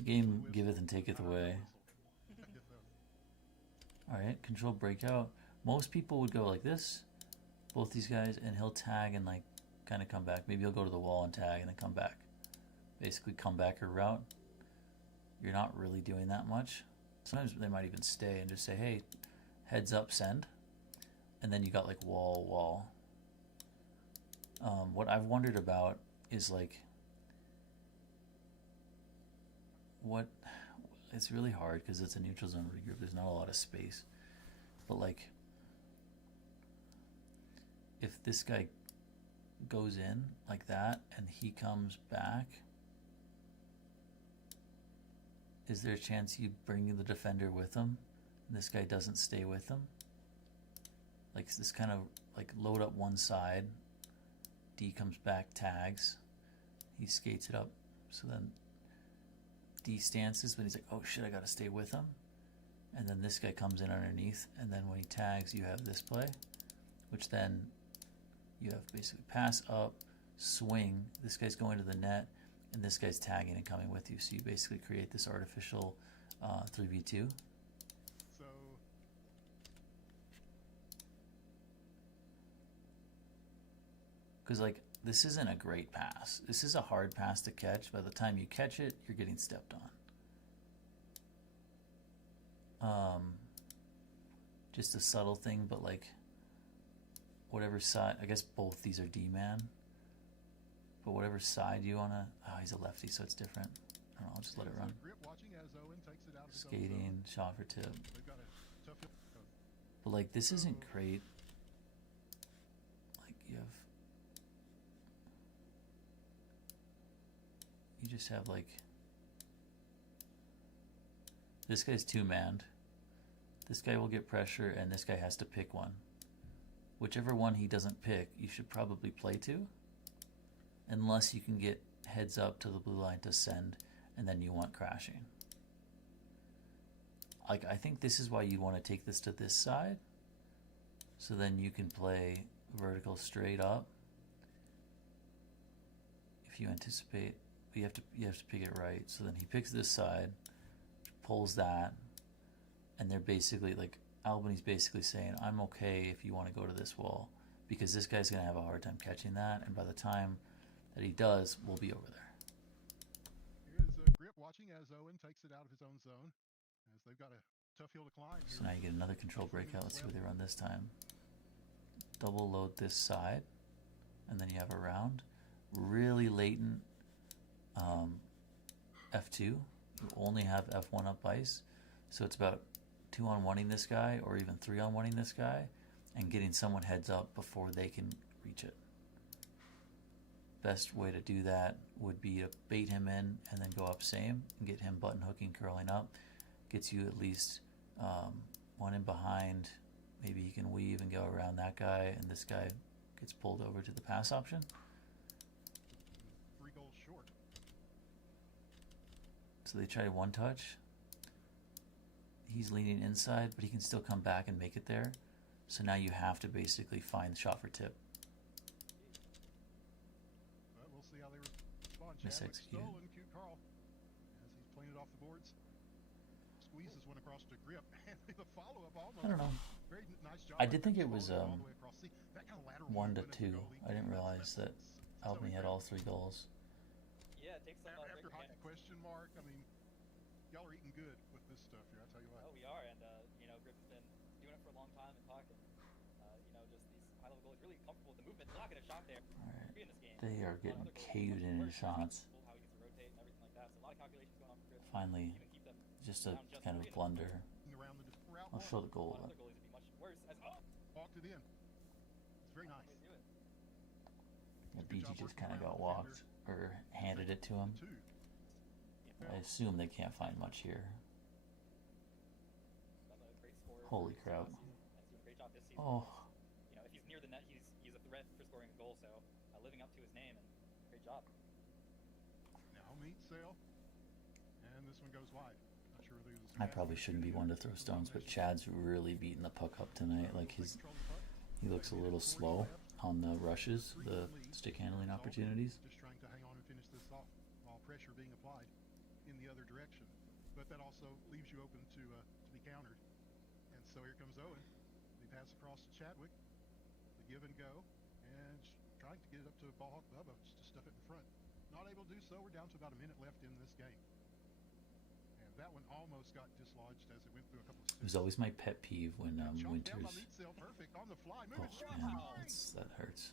game giveth and taketh away. Alright, control breakout. Most people would go like this, both these guys, and he'll tag and like kind of come back. Maybe he'll go to the wall and tag and then come back. Basically comebacker route. You're not really doing that much. Sometimes they might even stay and just say, hey, heads up, send. And then you got like wall, wall. What I've wondered about is like, it's really hard because it's a neutral zone regroup. There's not a lot of space. But like, if this guy goes in like that and he comes back, is there a chance you bring the defender with him and this guy doesn't stay with him? Like, this kind of like load up one side, D comes back, tags, he skates it up, so then D stances, but he's like, oh shit, I gotta stay with him. And then this guy comes in underneath, and then when he tags, you have this play, which then you have basically pass up, swing, this guy's going to the net, and this guy's tagging and coming with you. So you basically create this artificial 3v2. So because like, this isn't a great pass. This is a hard pass to catch. By the time you catch it, you're getting stepped on. Just a subtle thing, but like, whatever side, I guess both these are D-man, but whatever side you wanna, oh, he's a lefty, so it's different. I don't know, I'll just let it run. Skating, shot for tip. But like, this isn't great. Like, you just have like, this guy's two-manned. This guy will get pressure, and this guy has to pick one. Whichever one he doesn't pick, you should probably play to, unless you can get heads up to the blue line to send, and then you want crashing. Like, I think this is why you want to take this to this side, so then you can play vertical straight up. If you anticipate, you have to pick it right. So then he picks this side, pulls that, and they're basically like, Albany's basically saying, I'm okay if you want to go to this wall, because this guy's going to have a hard time catching that, and by the time that he does, we'll be over there. Here's Grip watching as Owen takes it out of his own zone, as they've got a tough hill to climb. So now you get another control breakout. Let's see what they run this time. Double load this side, and then you have a round. Really latent F2. You only have F1 up ice, so it's about 2-on-1ing this guy, or even 3-on-1ing this guy, and getting someone heads up before they can reach it. Best way to do that would be to bait him in and then go up same and get him button hooking, curling up. Gets you at least one in behind. Maybe he can weave and go around that guy, and this guy gets pulled over to the pass option. 3 goals short. So they try one touch. He's leaning inside, but he can still come back and make it there. So now you have to basically find the shot for tip. But we'll see how they respond. Misexecuted. Stolen, cute Carl, as he's playing it off the boards. Squeezes one across to grip, and the follow-up almost. I don't know. Very nice job. I did think it was all the way across. See, that kind of lateral 1 to movement as 2. a goalie, I didn't that's realize that so Albany had all 3 goals. Yeah, it takes some After great hockey mechanics. question mark, I mean, y'all are eating good with this stuff here. I tell you what. Oh, we are, and you know, Grip has been doing it for a long time in puck, and you know, just these high-level goalies really comfortable with the movement. Not get a shot there. Alright. In this game. They are A lot of getting other goalies caved in much worse. shots. How he gets to rotate and everything like that. So a lot of calculations going on for Grip. Finally, Even keep them just a down just kind of 3 in blunder. Around the route I'll one, show the A goal. lot of other goalies would be much worse. As walked it in. It's very nice. they do it. Yeah, BG just kind of got walked or handed it to him. Two. I assume they can't find much here. That's a great scorer Holy for crap. last season, and he's doing a great job this season. Oh, You know, if he's near the net, he's a threat for scoring a goal. So living up to his name, and great job. Now meet Sale, and this one goes wide. Not sure whether it was I probably shouldn't be one to throw stones, but Chad's really beating the puck up tonight. Like he looks a little slow on the rushes, the stick handling opportunities. Just trying to hang on and finish this off while pressure being applied in the other direction. But that also leaves you open to be countered. And so here comes Owen. He passes across to Chadwick. The give and go, and trying to get it up to Ballhawk Bubba just to stuff it in front. Not able to do so. We're down to about a minute left in this game. And that one almost got dislodged as it went through a couple of It was always my pet peeve when Winters. Perfect on the fly. Oh man, that hurts.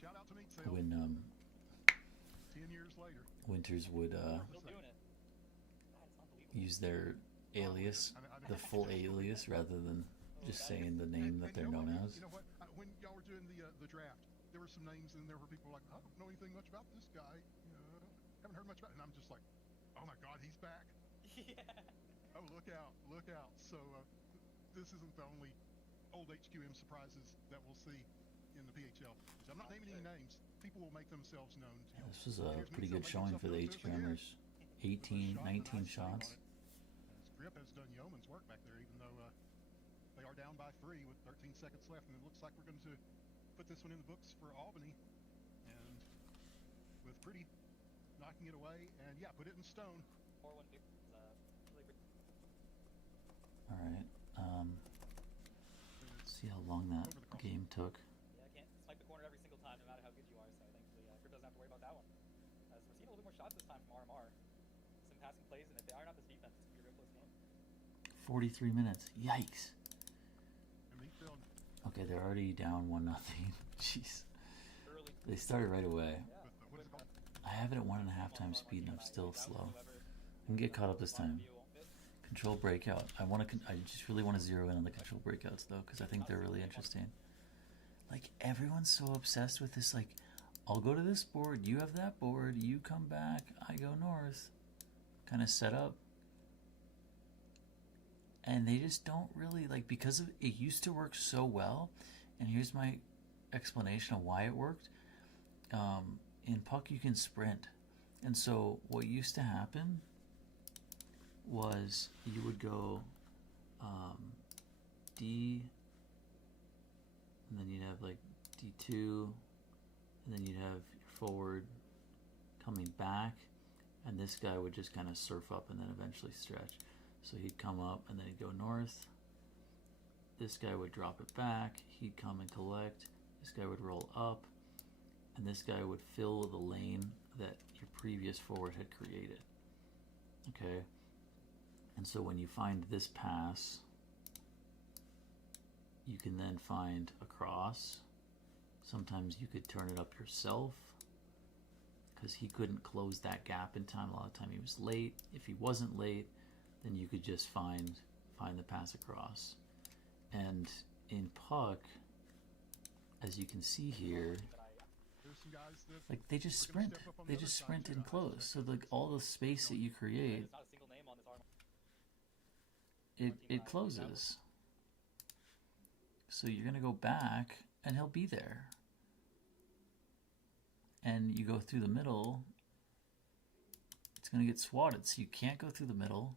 Shout out to Meat Sale. When 10 years later. Winters would Still doing it. God, it's unbelievable. use their alias, the full alias, rather than just saying the name that they're known as. You know what? When y'all were doing the draft, there were some names in there where people were like, I don't know anything much about this guy. You know, haven't heard much about it. And I'm just like, oh my God, he's back. Yeah. Oh, look out, look out. So this isn't the only old HQM surprises that we'll see in the PHL. So I'm not naming any names. People will make themselves known to you. This was a pretty good showing for the HQMers. 18, 19 shots. As Grip has done yeoman's work back there, even though they are down by 3 with 13 seconds left, and it looks like we're going to put this one in the books for Albany. And with Pretty knocking it away, and yeah, put it in stone. 4-1 big. Really great. All right. Let's see how long that game took. Yeah, can't snipe the corner every single time, no matter how good you are. So thankfully, Grip doesn't have to worry about that one. So we're seeing a little bit more shots this time from RMR. Some passing plays, and if they iron out this defense, it's gonna be a real close game. 43 minutes. Yikes. And Meatfield, Okay, they're already down 1-0. Jeez. Early. They started right away. Yeah. what is it called? I have it at 1.5 times speed and I'm still slow. I can get caught up this time. Control breakout. I just really want to zero in on the control breakouts though, because I think they're really interesting. Like everyone's so obsessed with this. Like, I'll go to this board, you have that board, you come back, I go north, kind of set up. And they just don't really like, because of it used to work so well. And here's my explanation of why it worked. In puck you can sprint, and so what used to happen was you would go D, and then you'd have like D2, and then you'd have your forward coming back, and this guy would just kind of surf up and then eventually stretch. So he'd come up and then he'd go north. This guy would drop it back, he'd come and collect, this guy would roll up, and this guy would fill the lane that your previous forward had created. Okay? And so when you find this pass, you can then find a cross. Sometimes you could turn it up yourself because he couldn't close that gap in time. A lot of time he was late. If he wasn't late, then you could just find the pass across. And in puck, as you can see here, There's some guys that like they just We're gonna sprint. step up on They the just other side, sprint too. and I close. expect So like all the space that you create, There's not a single name on this arm. it closes. So you're gonna go back and he'll be there. And you go through the middle, it's going to get swatted. So you can't go through the middle.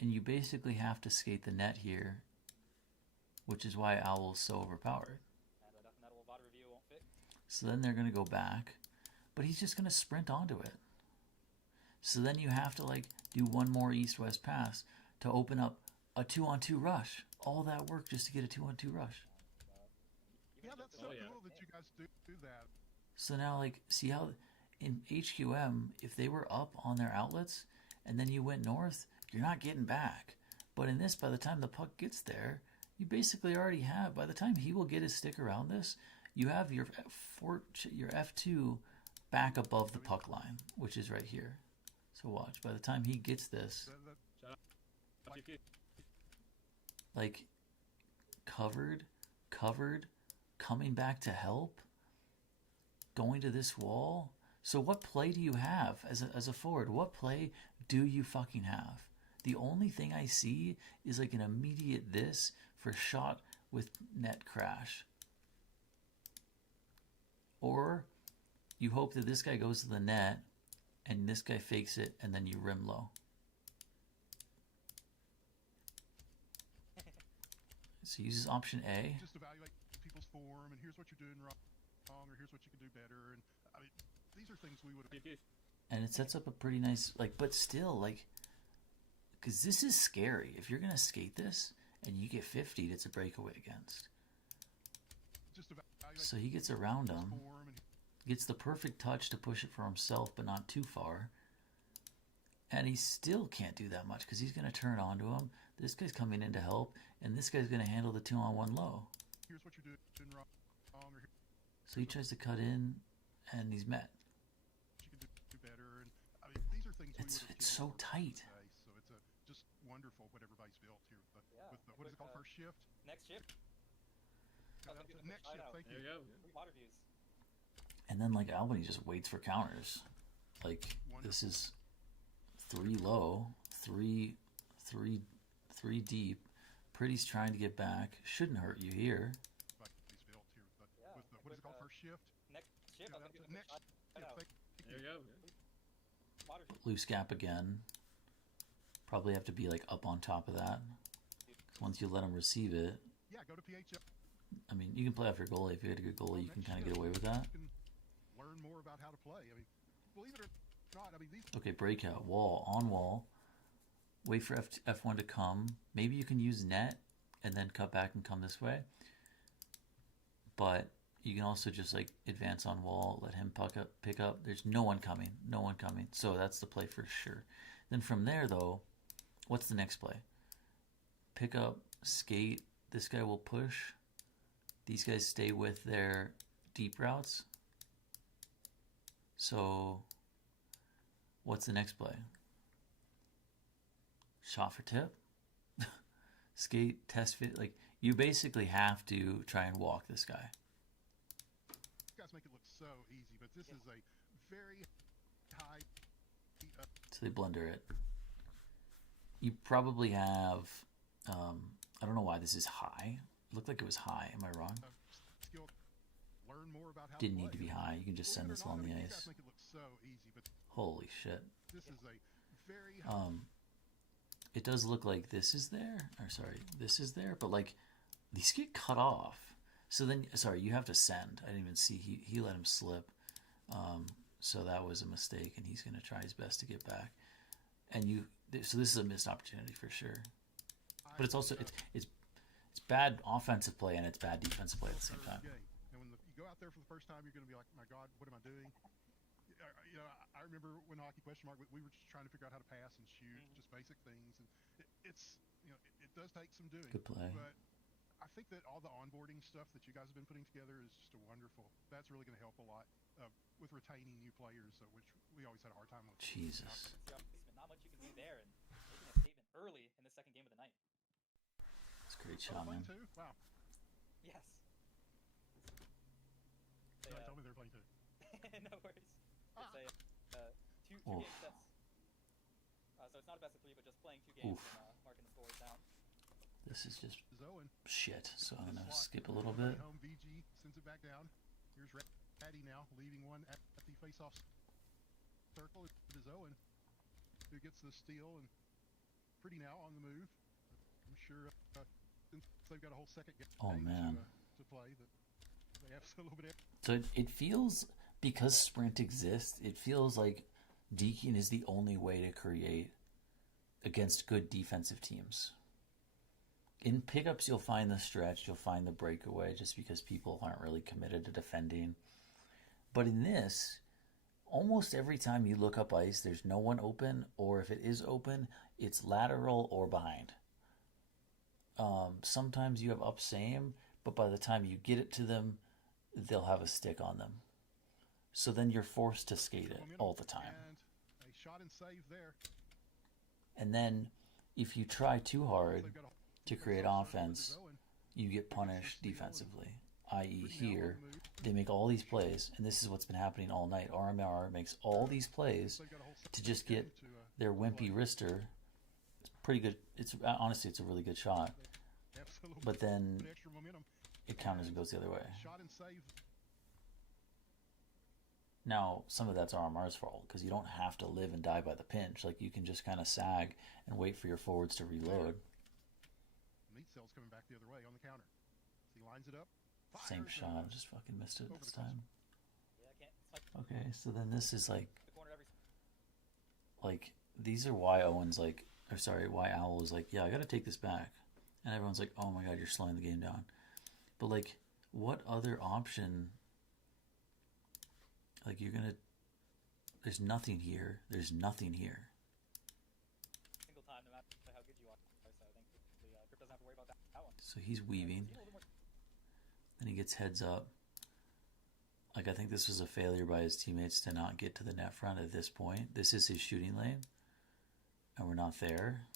And you basically have to skate the net here, which is why Owl's so overpowered. So then they're going to go back, but he's just going to sprint onto it. So then you have to like do one more east-west pass to open up a 2-on-2 rush. All that work just to get a 2-on-2 rush. Yeah, that's so cool that you guys do that. So now, like, see how in HQM, if they were up on their outlets and then you went north, you're not getting back. But in this, by the time the puck gets there, you basically already have, by the time he will get his stick around this, you have your F2 back above the puck line, which is right here. So watch, by the time he gets this, like, covered, coming back to help, going to this wall. So what play do you have as a forward? What play do you fucking have? The only thing I see is like an immediate this for shot with net crash. Or you hope that this guy goes to the net and this guy fakes it and then you rim low. So uses option A. Just evaluate people's form and here's what you're doing wrong or here's what you can do better. And I mean, these are things we would have. And it sets up a pretty nice, like, but still, like, because this is scary. If you're going to skate this and you get 50'd, it's a breakaway against. So he gets around him, gets the perfect touch to push it for himself, but not too far. And he still can't do that much because he's going to turn onto him. This guy's coming in to help, and this guy's going to handle the 2-on-1 low. Here's what you're doing wrong. So he tries to cut in, and he's met. You can do better, and I mean, these are things it's so tight. So it's just wonderful what everybody's built here with the what is it called, first shift? Next shift. Next shift, thank you. There you go. Water views. And then like Albany just waits for counters. Like this is 3 low, 3 deep. Pretty's trying to get back. Shouldn't hurt you here. He's built here, but with the, what is it called, first shift? Next shift. Next shift, There you go. Water views. Loose gap again. Probably have to be like up on top of that. 'Cause once you let him receive it, yeah, go to PHL. I mean, you can play off your goalie. If you had a good goalie, you can kind of get away with that. You can learn more about how to play. I mean, believe it or not, I mean, these. Okay, breakout, wall, on wall. Wait for F1 to come. Maybe you can use net and then cut back and come this way. But you can also just like advance on wall, let him pick up. There's no one coming. So that's the play for sure. Then from there, though, what's the next play? Pick up, skate. This guy will push. These guys stay with their deep routes. So what's the next play? Shot for tip. Skate, test fit. Like, you basically have to try and walk this guy. You guys make it look so easy, but this is a very high. So they blender it. You probably have, I don't know why this is high. It looked like it was high. Am I wrong? Skill. Learn more about how Didn't to need to be high. You can just send this along the You ice. guys make it look so easy, but Holy shit. this is a very high. It does look like this is there. Or sorry, this is there, but like these get cut off. So then, sorry, you have to send. I didn't even see he let him slip. So that was a mistake, and he's going to try his best to get back. And so this is a missed opportunity for sure. But it's also it's bad offensive play and it's bad defensive play at the same time. And when you go out there for the first time, you're going to be like, "My God, what am I doing?" You know, I remember when Hockey Question Mark, we were just trying to figure out how to pass and shoot, just basic things, and it's it does take some doing. Good play. But I think that all the onboarding stuff that you guys have been putting together is just a wonderful. That's really going to help a lot with retaining new players, which we always had a hard time with. Jesus. Not much you can do there, and making a statement early in the second game of the night. It's a great shot, man. Too? Wow. Yes. Somebody told me they were playing too. No worries. It's a two game sets. So it's not a best of 3, but just playing 2 games and marking the scores down. This is just Zoen. shit. So I'm gonna skip a little bit. Home VG sends it back down. Here's Ratty now leading one at the face-off circle. It is Owen who gets the steal, and Pretty now on the move. I'm sure since they've got a whole second game to play, that they have a little bit. So it feels, because sprint exists, it feels like Deakin is the only way to create against good defensive teams. In pickups, you'll find the stretch, you'll find the breakaway, just because people aren't really committed to defending. But in this, almost every time you look up ice, there's no one open, or if it is open, it's lateral or behind. Sometimes you have up same, but by the time you get it to them, they'll have a stick on them. So then you're forced to skate it all the time. And a shot and save there. And then if you try too hard to create offense, you get punished defensively. I.e. here, they make all these plays, and this is what's been happening all night. RMR makes all these plays to just get their wimpy wrister. It's pretty good. Honestly, it's a really good shot. But then it counters and goes the other way. Now, some of that's RMR's fault, because you don't have to live and die by the pinch. Like, you can just kind of sag and wait for your forwards to reload. Meatcell's coming back the other way on the counter. He lines it up. Same shot, just fucking missed it this time. Okay, so then this is like these are why Owen's like, or sorry, why Owl is like, yeah, I gotta take this back. And everyone's like, oh my god, you're slowing the game down. But like, what other option? Like, there's nothing here. There's nothing here. Single time, no matter how good you are. So I think the Grip doesn't have to worry about that one. So he's weaving. Then he gets heads up. Like, I think this was a failure by his teammates to not get to the net front at this point. This is his shooting lane, and we're not there.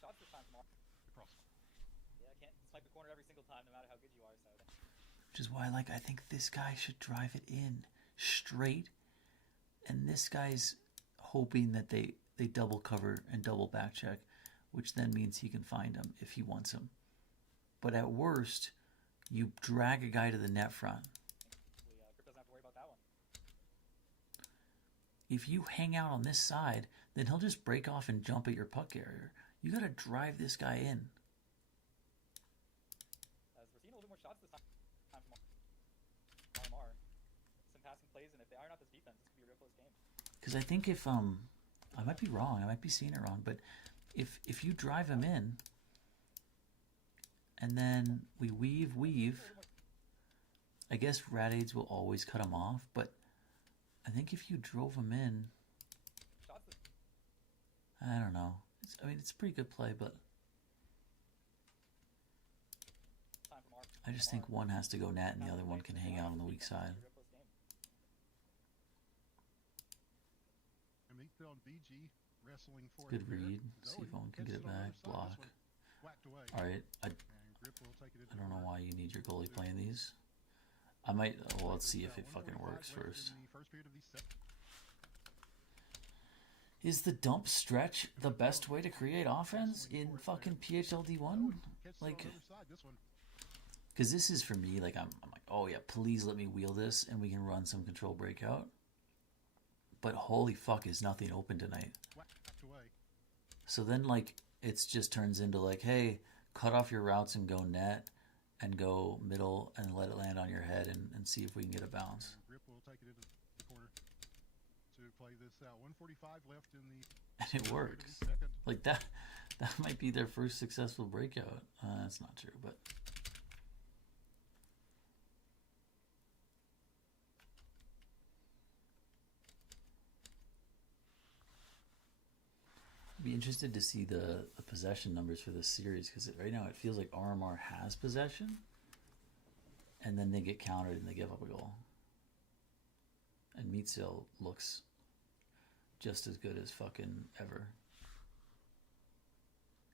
Shots this time tomorrow. Yeah, I can't snipe the corner every single time, no matter how good you are. So which is why, like, I think this guy should drive it in straight, and this guy's hoping that they double cover and double back check, which then means he can find him if he wants him. But at worst, you drag a guy to the net front. Grip doesn't have to worry about that one. If you hang out on this side, then he'll just break off and jump at your puck carrier. You gotta drive this guy in. As we're seeing a little bit more shots this time from RMR. Some passing plays, and if they iron out this defense, this could be a real close game. Because I think if I might be wrong, I might be seeing it wrong, but if you drive him in, and then we weave, I guess Rad-Aids will always cut him off, but I think if you drove him in, I don't know. It's a pretty good play, but I just think one has to go net and the other one can hang out on the weak side. Good read. See if Owen can get it back. Block. Alright, I don't know why you need your goalie playing these. I might, well, let's see if it fucking works first. Is the dump stretch the best way to create offense in fucking PHL D1? Like, because this is for me, like, I'm like, oh yeah, please let me wheel this and we can run some control breakout. But holy fuck, is nothing open tonight. So then, like, it just turns into like, hey, cut off your routes and go net and go middle and let it land on your head and see if we can get a bounce. Grip will take it into the corner to play this out. 145 left in the... And it works. Like, that might be their first successful breakout. That's not true, but... Be interested to see the possession numbers for this series, because right now it feels like RMR has possession and then they get countered and they give up a goal. And Meatcell looks just as good as fucking ever.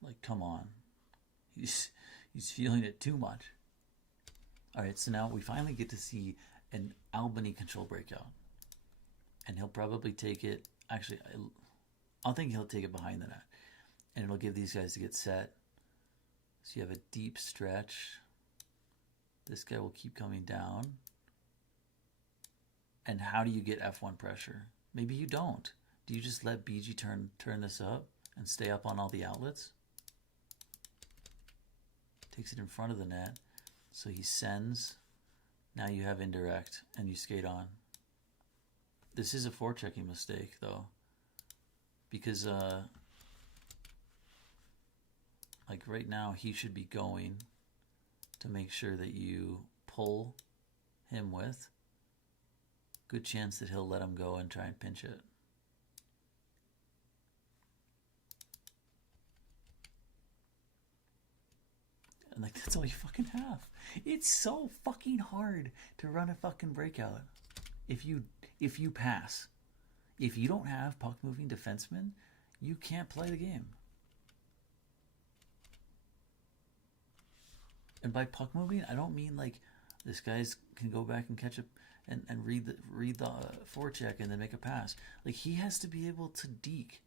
Like, come on. He's feeling it too much. Alright, so now we finally get to see an Albany control breakout. And he'll probably take it, actually, I think he'll take it behind the net, and it'll give these guys to get set. So you have a deep stretch. This guy will keep coming down. And how do you get F1 pressure? Maybe you don't. Do you just let BG turn this up and stay up on all the outlets? Takes it in front of the net. So he sends. Now you have indirect and you skate on. This is a forechecking mistake though. Because like right now he should be going to make sure that you pull him with. Good chance that he'll let him go and try and pinch it. And like that's all you fucking have. It's so fucking hard to run a fucking breakout. If you pass. If you don't have puck moving defensemen, you can't play the game. And by puck moving, I don't mean like this guy's can go back and catch up and read the forecheck and then make a pass. Like he has to be able to deke,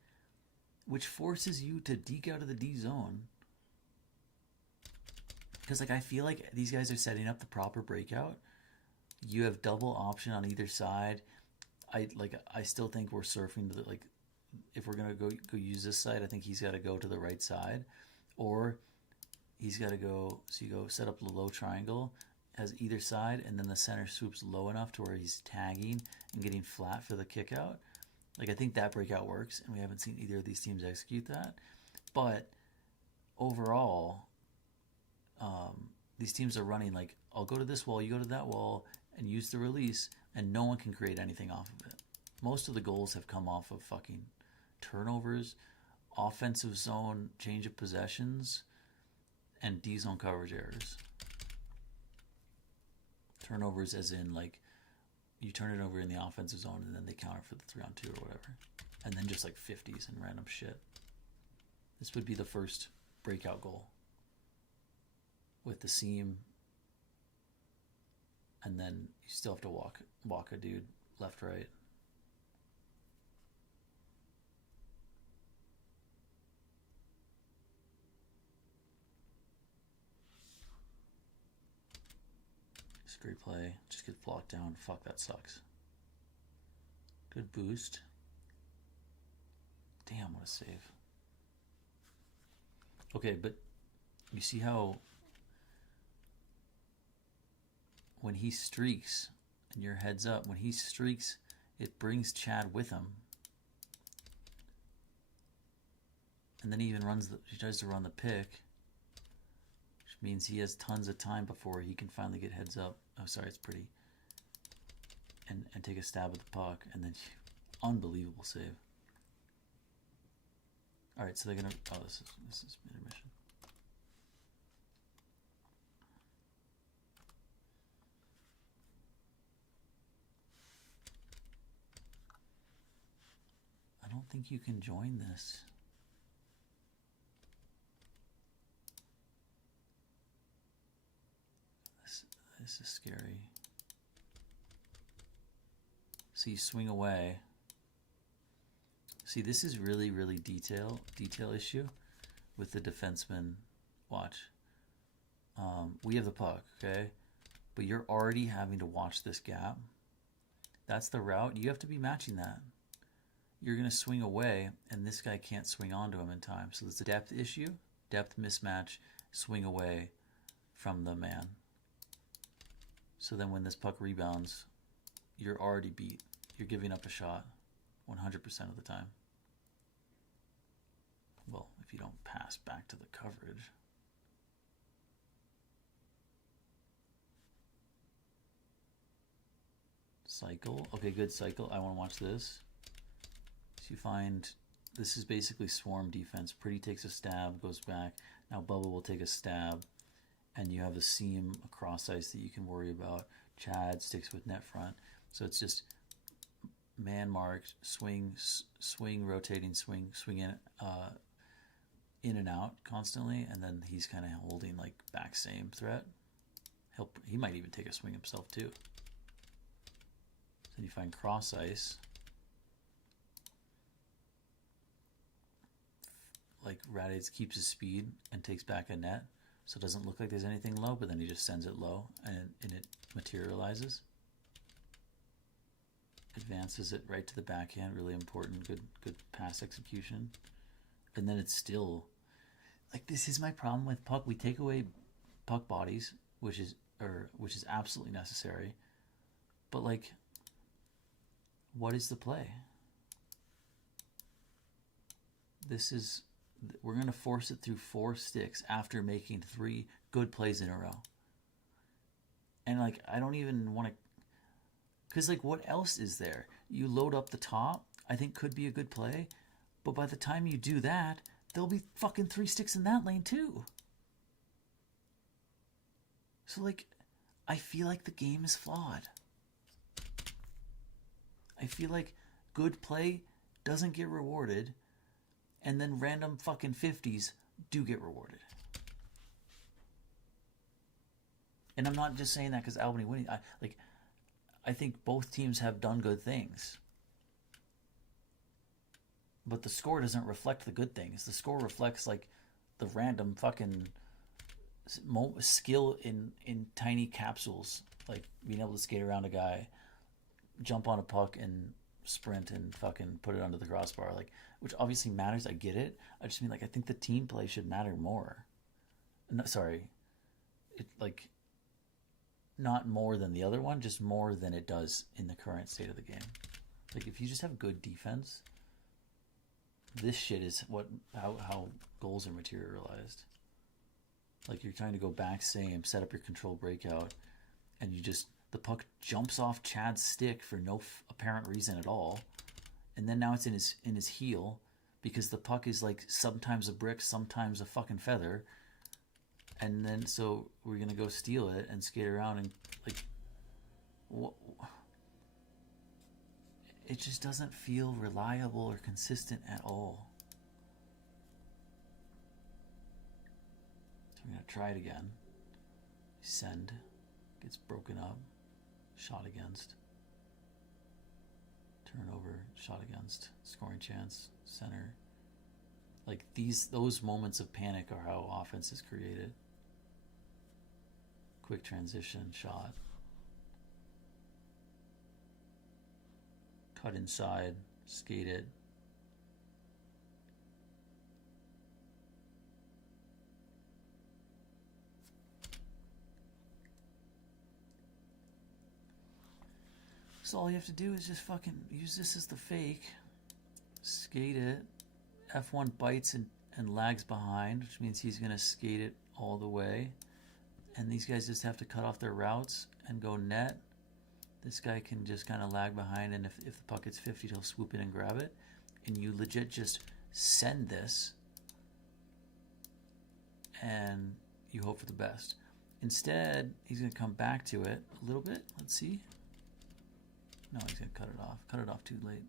which forces you to deke out of the D zone. Because like I feel like these guys are setting up the proper breakout. You have double option on either side. I still think we're surfing to the, like if we're gonna go use this side, I think he's got to go to the right side, or he's got to go. So you go set up the low triangle as either side, and then the center swoops low enough to where he's tagging and getting flat for the kick out. Like I think that breakout works, and we haven't seen either of these teams execute that. But overall, these teams are running like I'll go to this wall, you go to that wall, and use the release, and no one can create anything off of it. Most of the goals have come off of fucking turnovers, offensive zone change of possessions, and D zone coverage errors. Turnovers as in like you turn it over in the offensive zone and then they counter for the 3-on-2 or whatever. And then just like 50s and random shit. This would be the first breakout goal. With the seam. And then you still have to walk a dude left, right. Great play. Just get blocked down. Fuck, that sucks. Good boost. Damn, what a save. Okay, but you see how when he streaks, and your head's up, when he streaks, it brings Chad with him. And then he even he tries to run the pick. Means he has tons of time before he can finally get heads up. Oh, sorry, it's pretty. And take a stab at the puck, and then unbelievable save. All right, so they're gonna. Oh, this is intermission. I don't think you can join this. This is scary. So you swing away. See, this is really, really detail issue with the defenseman. Watch. We have the puck, okay? But you're already having to watch this gap. That's the route. You have to be matching that. You're going to swing away, and this guy can't swing onto him in time. So it's a depth issue, depth mismatch, swing away from the man. So then when this puck rebounds, you're already beat. You're giving up a shot 100% of the time. Well, if you don't pass back to the coverage. Cycle. Okay, good cycle. I want to watch this. So you find this is basically swarm defense. Pretty takes a stab, goes back. Now Bubba will take a stab. And you have a seam across ice that you can worry about. Chad sticks with net front. So it's just man marked, swing, rotating, swing in and out constantly. And then he's kind of holding like back same threat. He might even take a swing himself too. Then you find cross ice. Like Raditz keeps his speed and takes back a net. So it doesn't look like there's anything low, but then he just sends it low and it materializes. advances it right to the backhand. Really important, good pass execution. And then it's still like, this is my problem with puck. We take away puck bodies, which is absolutely necessary. But like, what is the play? We're gonna force it through 4 sticks after making 3 good plays in a row. And like, I don't even want to, because like, what else is there? You load up the top, I think could be a good play, but by the time you do that, there'll be fucking 3 sticks in that lane too. So like, I feel like the game is flawed. I feel like good play doesn't get rewarded, and then random fucking 50s do get rewarded. And I'm not just saying that because Albany winning. I think both teams have done good things. But the score doesn't reflect the good things. The score reflects like the random fucking skill in tiny capsules, like being able to skate around a guy, jump on a puck and sprint and fucking put it under the crossbar, like, which obviously matters. I get it. I just mean, like, I think the team play should matter more. No, sorry, it like not more than the other one, just more than it does in the current state of the game. Like, if you just have good defense, this shit is how goals are materialized. Like, you're trying to go back, same, set up your control breakout, and the puck jumps off Chad's stick for no apparent reason at all, and then now it's in his heel because the puck is like sometimes a brick, sometimes a fucking feather, and then so we're gonna go steal it and skate around and like, it just doesn't feel reliable or consistent at all. So we're gonna try it again. Send, gets broken up, shot against, turnover, shot against, scoring chance, center. Like, those moments of panic are how offense is created. Quick transition, shot, cut inside, skate it. So all you have to do is just fucking use this as the fake, skate it. F1 bites and lags behind, which means he's going to skate it all the way. And these guys just have to cut off their routes and go net. This guy can just kind of lag behind, and if the puck gets 50, he'll swoop in and grab it. And you legit just send this, and you hope for the best. Instead, he's going to come back to it a little bit. Let's see. No, he's going to cut it off. Cut it off too late.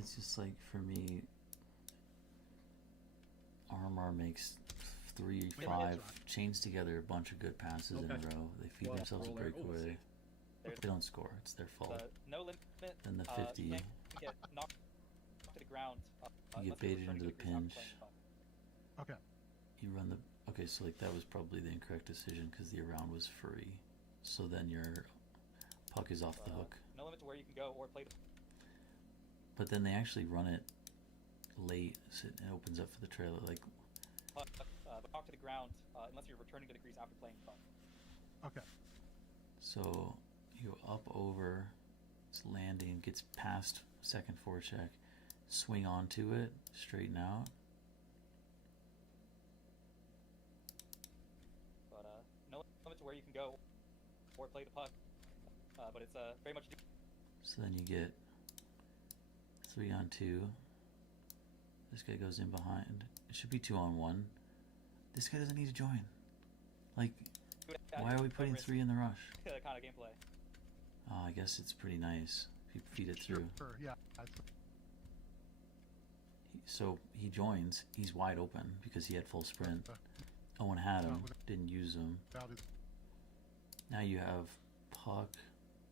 It's just like, for me, Armar makes 3-5, chains together a bunch of good passes in a row. They feed themselves a breakaway. There's They don't score. It's their fault. no limit. Then the You 50. can't get knocked to the ground. You get baited into the pinch. Okay. You run the... Okay, so like that was probably the incorrect decision because the around was free. So then your puck is off the hook. No limit to where you can go or play. But then they actually run it late, so it opens up for the trailer. Like, Puck to the ground unless you're returning to the crease after playing the puck. Okay. so you go up over, it's landing, gets past second forecheck, swing onto it, straighten out. But no limit to where you can go or play the puck. But it's very much. So then you get 3-on-2. This guy goes in behind. It should be 2-on-1. This guy doesn't need to join. Like, why are we putting 3 in the rush? Kind of gameplay. Oh, I guess it's pretty nice if you feed it through. Sure, yeah. So he joins. He's wide open because he had full sprint. Owen had him, didn't use him. Now you have puck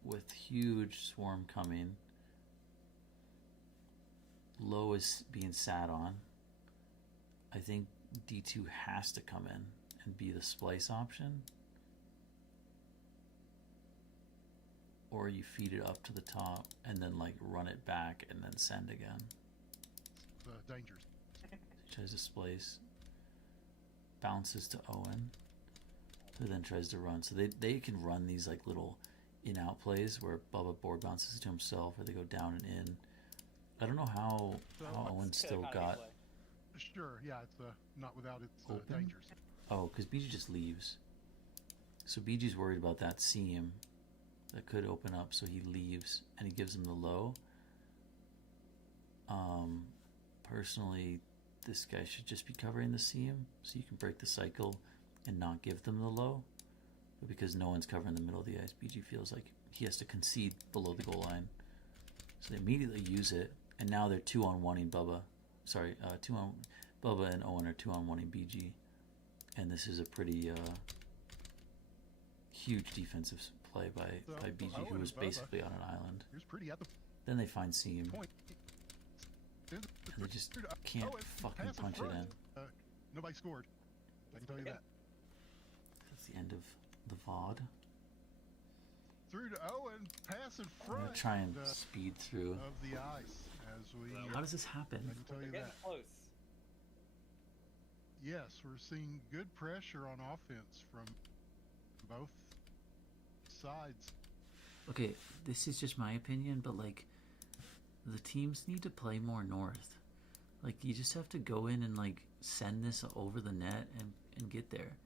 with huge swarm coming. Low is being sat on. I think D2 has to come in and be the splice option. Or you feed it up to the top and then like run it back and then send again. The dangers. He tries to splice. Bounces to Owen. Who then tries to run. So they can run these like little in-out plays where Bubba board bounces to himself or they go down and in. I don't know how Owen still got... Sure, yeah, it's not without its open? dangers. Oh, because BG just leaves. So BG's worried about that seam that could open up, so he leaves and he gives him the low. Personally, this guy should just be covering the seam so you can break the cycle and not give them the low. But because no one's covering the middle of the ice, BG feels like he has to concede below the goal line. So they immediately use it, and now they're 2-on-1ing Bubba. Sorry, Bubba and Owen are 2-on-1ing BG. And this is a pretty huge defensive play by BG, who was basically on an island. He was pretty at the Then they find seam, point. and they just can't fucking punch it in. Nobody scored. I can tell you that. That's the end of the VOD. Through to Owen, pass in I'm front. gonna try and speed through. Of the ice as we. How does this happen? I can tell you They're that. getting close. Yes, we're seeing good pressure on offense from both sides. Okay, this is just my opinion, but like, the teams need to play more north. Like, you just have to go in and like send this over the net and get there.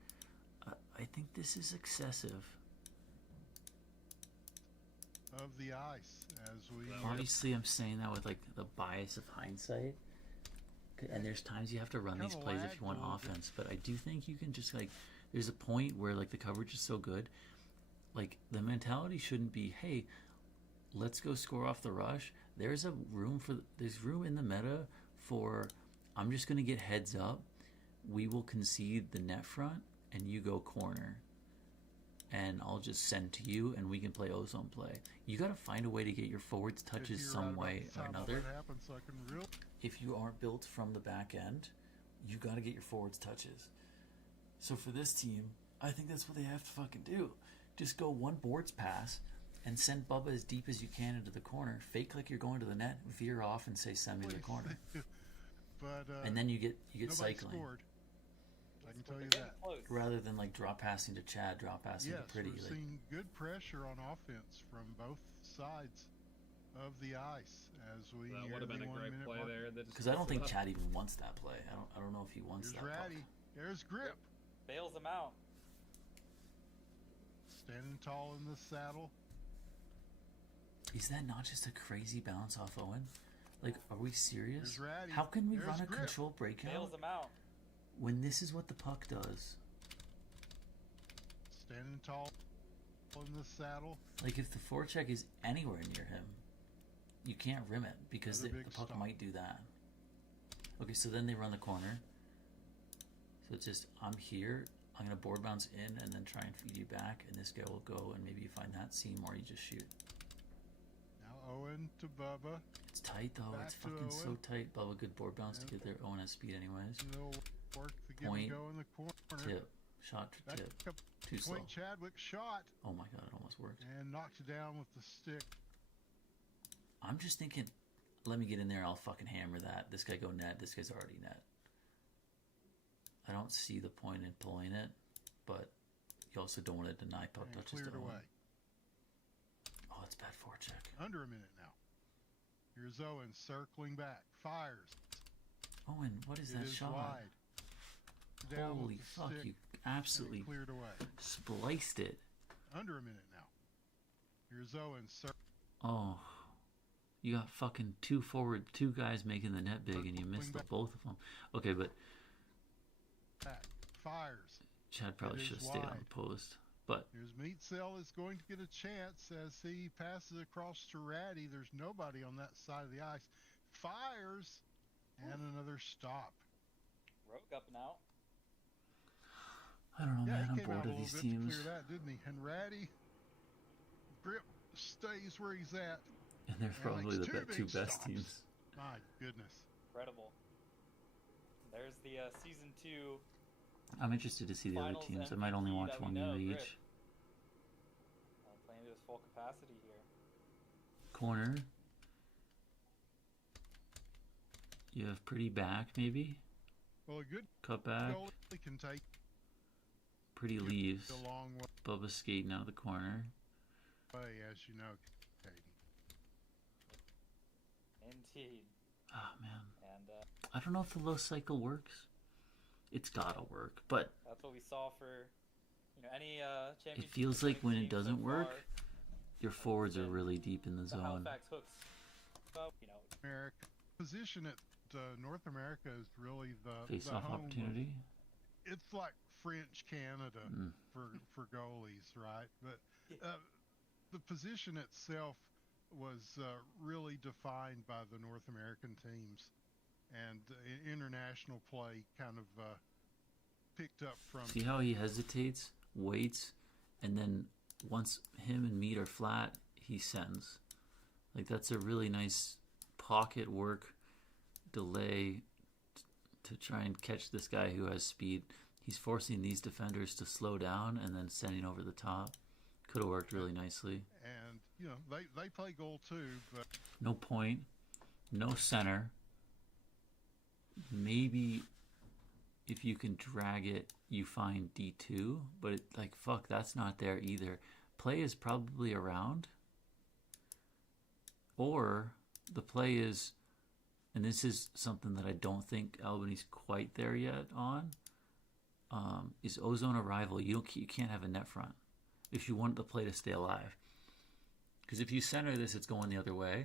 I think this is excessive. Of the ice as we. Obviously, I'm saying that with like the bias of hindsight. And there's times you have to run these plays if you want offense, but I do think you can just like, there's a point where like the coverage is so good, like the mentality shouldn't be, hey, let's go score off the rush. There's room in the meta for, I'm just gonna get heads up. We will concede the net front, and you go corner, and I'll just send to you, and we can play ozone play. You got to find a way to get your forwards touches some way or another. If you aren't built from the back end, you got to get your forwards touches. So for this team, I think that's what they have to fucking do. Just go one boards pass and send Bubba as deep as you can into the corner. Fake like you're going to the net, veer off, and say send me to the corner. But, and then you get cycling. Scored. I can tell you that. Rather than like drop passing to Chad, drop passing to Pretty. We're seeing good pressure on offense from both sides of the ice as we. That would have been a great play there. Because I don't think Chad even wants that play. I don't know if he wants that Ratty. play. There's grip. Bails him out. Standing tall in the saddle. Is that not just a crazy bounce off Owen? Like, are we serious? How can we run a control breakout Bails him out. when this is what the puck does? Standing tall in the saddle. Like, if the forecheck is anywhere near him, you can't rim it because the puck might do that. Okay, so then they run the corner. So it's just, I'm here, I'm going to board bounce in and then try and feed you back, and this guy will go, and maybe you find that seam, or you just shoot. Now Owen to Bubba. It's tight, though. Back It's to fucking so Owen. tight. Bubba, good board bounce to get there. Owen has speed anyways. A little work to get Point, him go in the corner. Tip. Shot to Back tip. up Too slow. Point Chadwick shot Oh my god, it almost worked. and knocked it down with the stick. I'm just thinking, let me get in there, I'll fucking hammer that. This guy go net, this guy's already net. I don't see the point in pulling it, but you also don't want to deny puck And touches cleared to Owen. away. Oh, it's bad forecheck. Under a minute now. Here's Owen circling back. Fires. Owen, what is It that is shot? wide. Down Holy with the fuck, stick, you and absolutely cleared away. spliced it. Under a minute now. Here's Owen Oh, you got fucking two guys making the net big, and you missed the both of them. Okay, but back. Fires. Chad probably It should have is stayed on wide. the post. But Here's Meatcell is going to get a chance as he passes across to Ratty. There's nobody on that side of the ice. Fires. And another stop. Rogue up and out. I don't know, Yeah, man. he I'm came bored out a of little these bit teams. to clear that, didn't he? And Ratty grip stays where he's at. And they're probably Alex, the two big best stops. teams. My goodness. Incredible. There's the season 2 I'm interested to see the other Finals teams. I might only MVP watch that we one know, game of Griff. each. Playing to his full capacity here. Corner. You have pretty back, maybe. Well, a good Cut back. goalie can take Pretty leaves. a long Bubba skating out of the corner. way, as you know, Katie. Indeed. Oh, man. And I don't know if the low cycle works. It's gotta work. But that's what we saw for any championship. it feels like when it team so doesn't work, far. your forwards are really deep in the The zone. Halifax Hooks. America. Position at North America is really the Face-off home of- opportunity. It's like French Canada Mm. for goalies, right? But the position itself was really defined by the North American teams, and international play kind of picked up from. See how he hesitates, waits, and then once him and Meat are flat, he sends. Like, that's a really nice pocket work delay to try and catch this guy who has speed. He's forcing these defenders to slow down and then sending over the top. Could have worked really nicely. And they play goal too, but No point, no center. Maybe if you can drag it, you find D2, but fuck, that's not there either. Play is probably around, or the play is, and this is something that I don't think Albany's quite there yet on, is ozone arrival. You can't have a net front if you want the play to stay alive. Because if you center this, it's going the other way.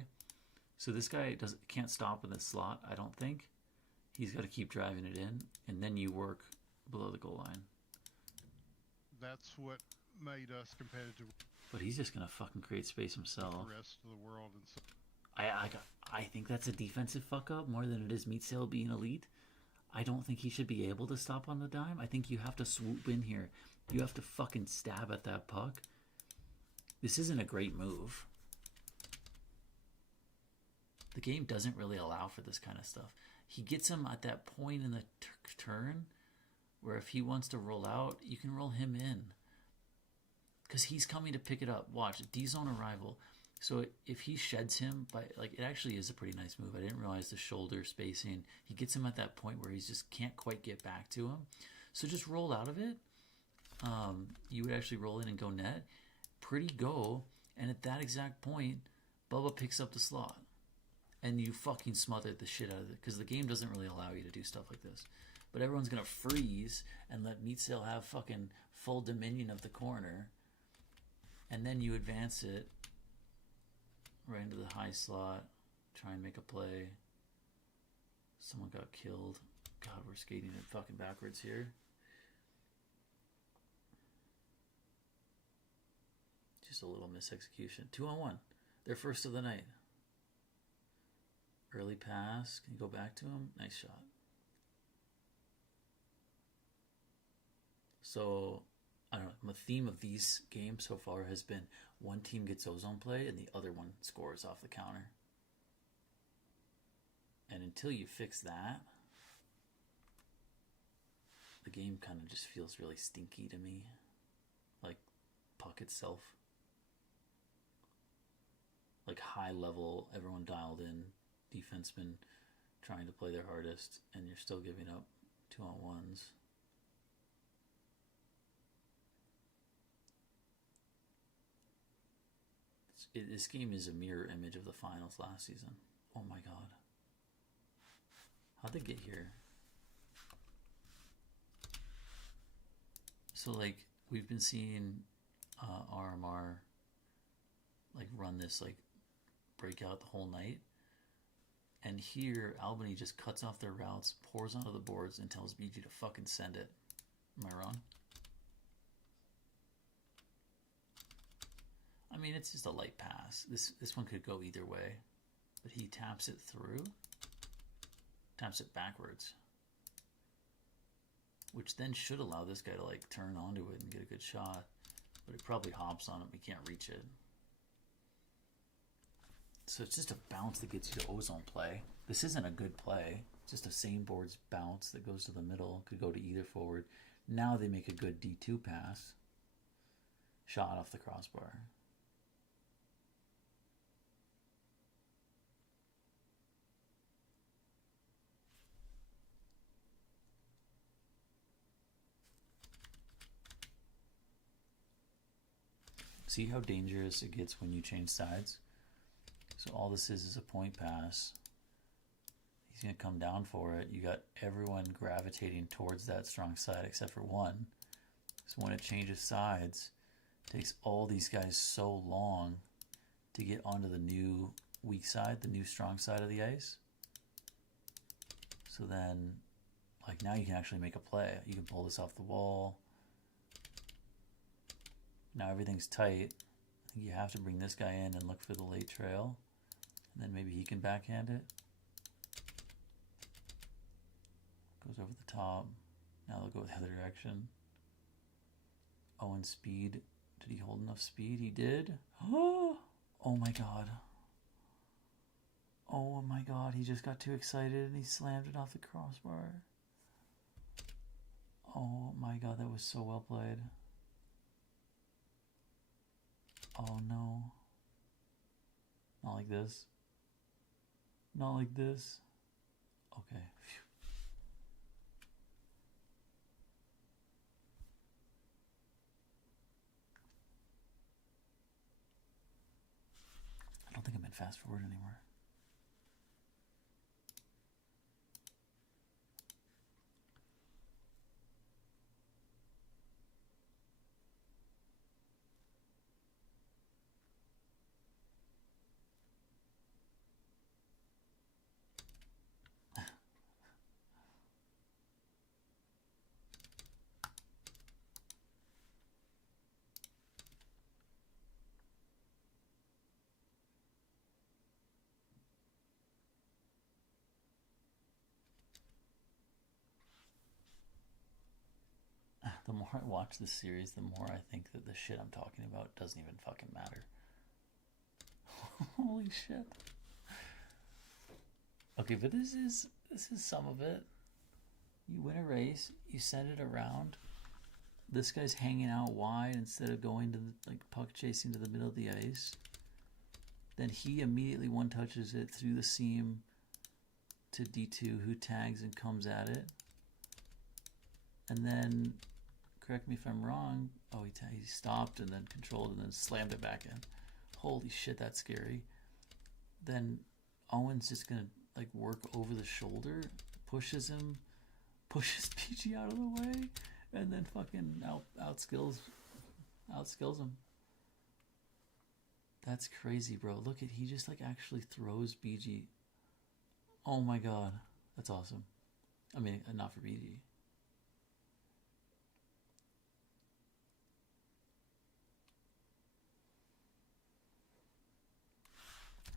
So this guy can't stop in the slot, I don't think. He's got to keep driving it in, and then you work below the goal line. that's what made us competitive with But he's just going to fucking create space himself. the rest of the world. And so I think that's a defensive fuck up more than it is Meatsail being elite. I don't think he should be able to stop on the dime. I think you have to swoop in here. You have to fucking stab at that puck. This isn't a great move. The game doesn't really allow for this kind of stuff. He gets him at that point in the turn where if he wants to roll out, you can roll him in. Because he's coming to pick it up. Watch, D-zone arrival. So if he sheds him, it actually is a pretty nice move. I didn't realize the shoulder spacing. He gets him at that point where he just can't quite get back to him. So just roll out of it. You would actually roll in and go net. Pretty go. And at that exact point, Bubba picks up the slot. And you fucking smothered the shit out of it. Because the game doesn't really allow you to do stuff like this. But everyone's going to freeze and let Meatsail have fucking full dominion of the corner. And then you advance it right into the high slot. Try and make a play. Someone got killed. God, we're skating it fucking backwards here. Just a little misexecution. 2-on-1. They're first of the night. Early pass. Can you go back to him? Nice shot. So, I don't know. The theme of these games so far has been one team gets ozone play and the other one scores off the counter. And until you fix that, the game kind of just feels really stinky to me. Like puck itself. Like high level, everyone dialed in, defensemen trying to play their hardest, and you're still giving up 2-on-1s. This game is a mirror image of the finals last season. Oh my god. How'd they get here? So like we've been seeing RMR like run this like breakout the whole night, and here Albany just cuts off their routes, pours onto the boards, and tells BG to fucking send it. Am I wrong? I mean, it's just a light pass. This one could go either way, but he taps it through, taps it backwards, which then should allow this guy to like turn onto it and get a good shot, but it probably hops on him. He can't reach it. So it's just a bounce that gets you to ozone play. This isn't a good play. It's just a same boards bounce that goes to the middle. Could go to either forward. Now they make a good D2 pass. Shot off the crossbar. See how dangerous it gets when you change sides? So all this is a point pass. He's going to come down for it. You got everyone gravitating towards that strong side except for one. So when it changes sides, it takes all these guys so long to get onto the new weak side, the new strong side of the ice. So then, like now you can actually make a play. You can pull this off the wall. Now everything's tight. I think you have to bring this guy in and look for the late trail. And then maybe he can backhand it. Goes over the top. Now they'll go the other direction. Owen's speed. Did he hold enough speed? He did. Oh my god. Oh my god. He just got too excited and he slammed it off the crossbar. Oh my god. That was so well played. Oh no. Not like this. Not like this. Okay. Phew. I don't think I'm in fast forward anymore. The more I watch this series, the more I think that the shit I'm talking about doesn't even fucking matter. Holy shit. Okay, but this is some of it. You win a race, you send it around. This guy's hanging out wide instead of going to the, like puck chasing to the middle of the ice. Then he immediately one touches it through the seam to D2, who tags and comes at it. And then, correct me if I'm wrong, oh, he stopped and then controlled and then slammed it back in. Holy shit, that's scary. Then Owen's just going to like work over the shoulder, pushes him, pushes PG out of the way, and then fucking outskills him. That's crazy, bro. Look at, he just like actually throws BG. Oh my god. That's awesome. I mean, not for BG.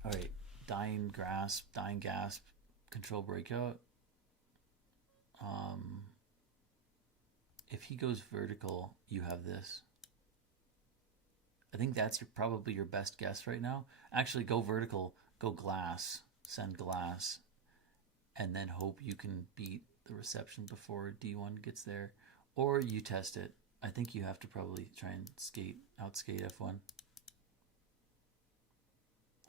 Alright. Dying gasp, control breakout. if he goes vertical, you have this. I think that's probably your best guess right now. Actually, go vertical, go glass, send glass, and then hope you can beat the reception before D1 gets there. Or you test it. I think you have to probably try and outskate F1.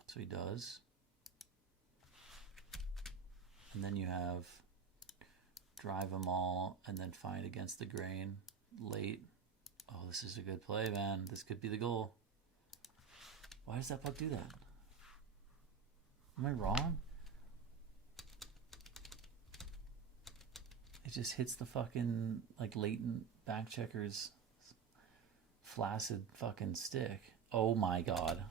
So he does. And then you have drive them all and then find against the grain late. Oh, this is a good play, man. This could be the goal. Why does that puck do that? Am I wrong? It just hits the fucking, like, latent back checker's flaccid fucking stick. Oh my god.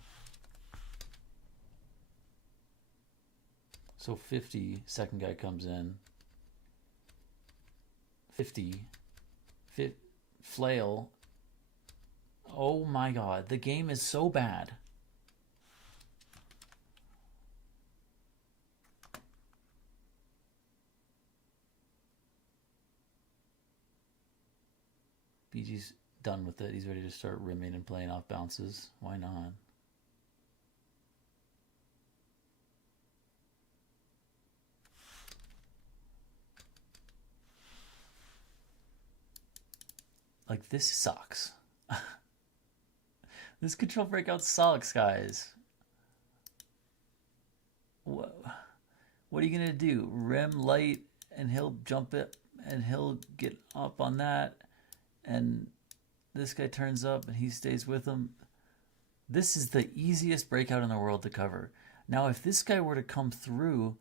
So 50, second guy comes in. 50. Flail. Oh my god. The game is so bad. BG's done with it. He's ready to start rimming and playing off bounces. Why not? Like, this sucks. This control breakout sucks, guys. What are you gonna do? Rim light and he'll jump it and he'll get up on that, and this guy turns up and he stays with him. This is the easiest breakout in the world to cover. Now, if this guy were to come through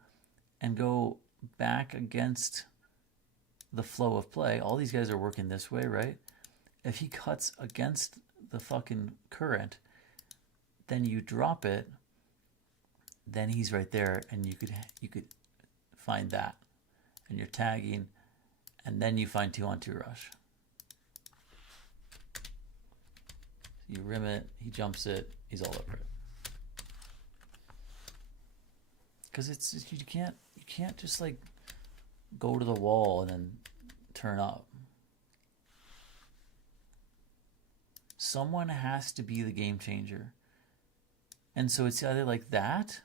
and go back against the flow of play, all these guys are working this way, right? If he cuts against the fucking current, then you drop it, then he's right there, and you could find that, and you're tagging, and then you find 2-on-2 rush. You rim it, he jumps it, he's all over it. Because you can't just like go to the wall and then turn up. Someone has to be the game changer. And so it's either like that,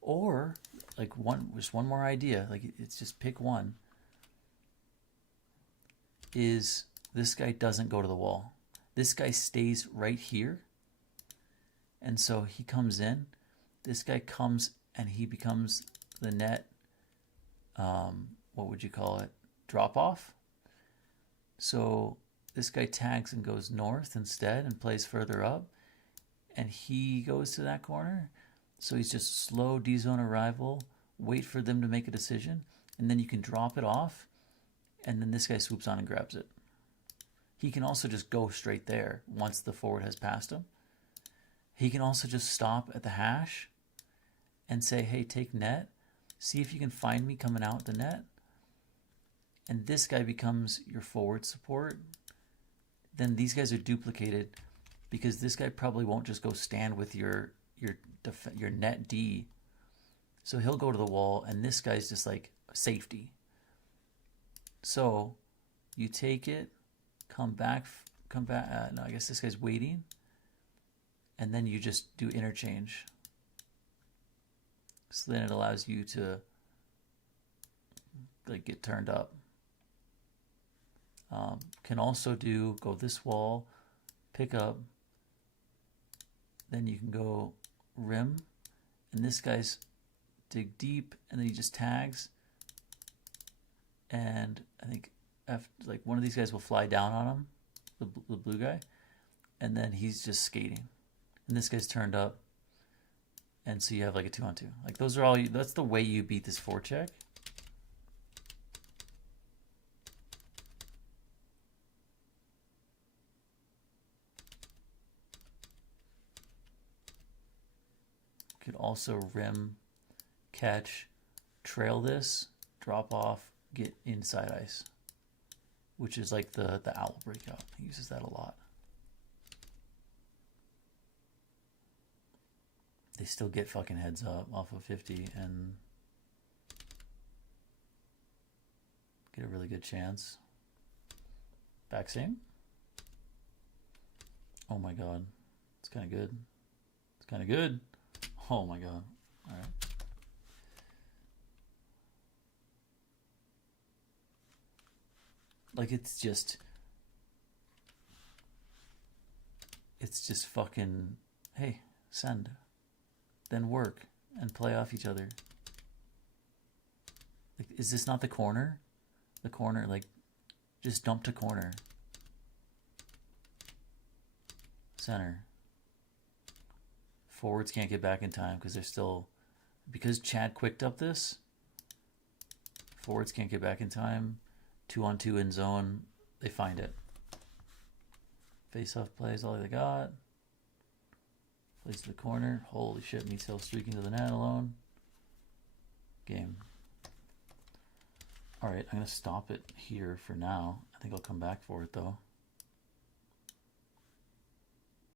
or like just one more idea. Like, it's just pick one. Is this guy doesn't go to the wall. This guy stays right here. And so he comes in. This guy comes and he becomes the net, what would you call it? Drop off. So this guy tags and goes north instead and plays further up. And he goes to that corner. So he's just slow D-zone arrival, wait for them to make a decision, and then you can drop it off, and then this guy swoops on and grabs it. He can also just go straight there once the forward has passed him. He can also just stop at the hash and say, hey, take net. See if you can find me coming out the net. And this guy becomes your forward support. Then these guys are duplicated because this guy probably won't just go stand with your net D. So he'll go to the wall, and this guy's just like safety. So you take it, come back. No, I guess this guy's waiting. And then you just do interchange. So then it allows you to like get turned up. Can also go this wall, pick up. Then you can go rim, and this guy's dig deep, and then he just tags. And I think like one of these guys will fly down on him, the blue guy, and then he's just skating. And this guy's turned up, and so you have like a 2-on-2. Like, those are all. That's the way you beat this forecheck. Could also rim, catch, trail this, drop off, get inside ice, which is like the owl breakout. He uses that a lot. They still get fucking heads up off of 50 and get a really good chance. Back seam. Oh my god. It's kind of good. It's kind of good. Oh my god. All right. Like it's just fucking, hey, send. Then work and play off each other. Like, is this not the corner? The corner, like, just dump to corner. Center. Forwards can't get back in time because they're still, because Chad quicked up this, forwards can't get back in time. 2-on-2 in zone, they find it. Face-off plays all they got. Plays to the corner. Holy shit, Michel streaking to the net alone. Game. Alright, I'm going to stop it here for now. I think I'll come back for it though.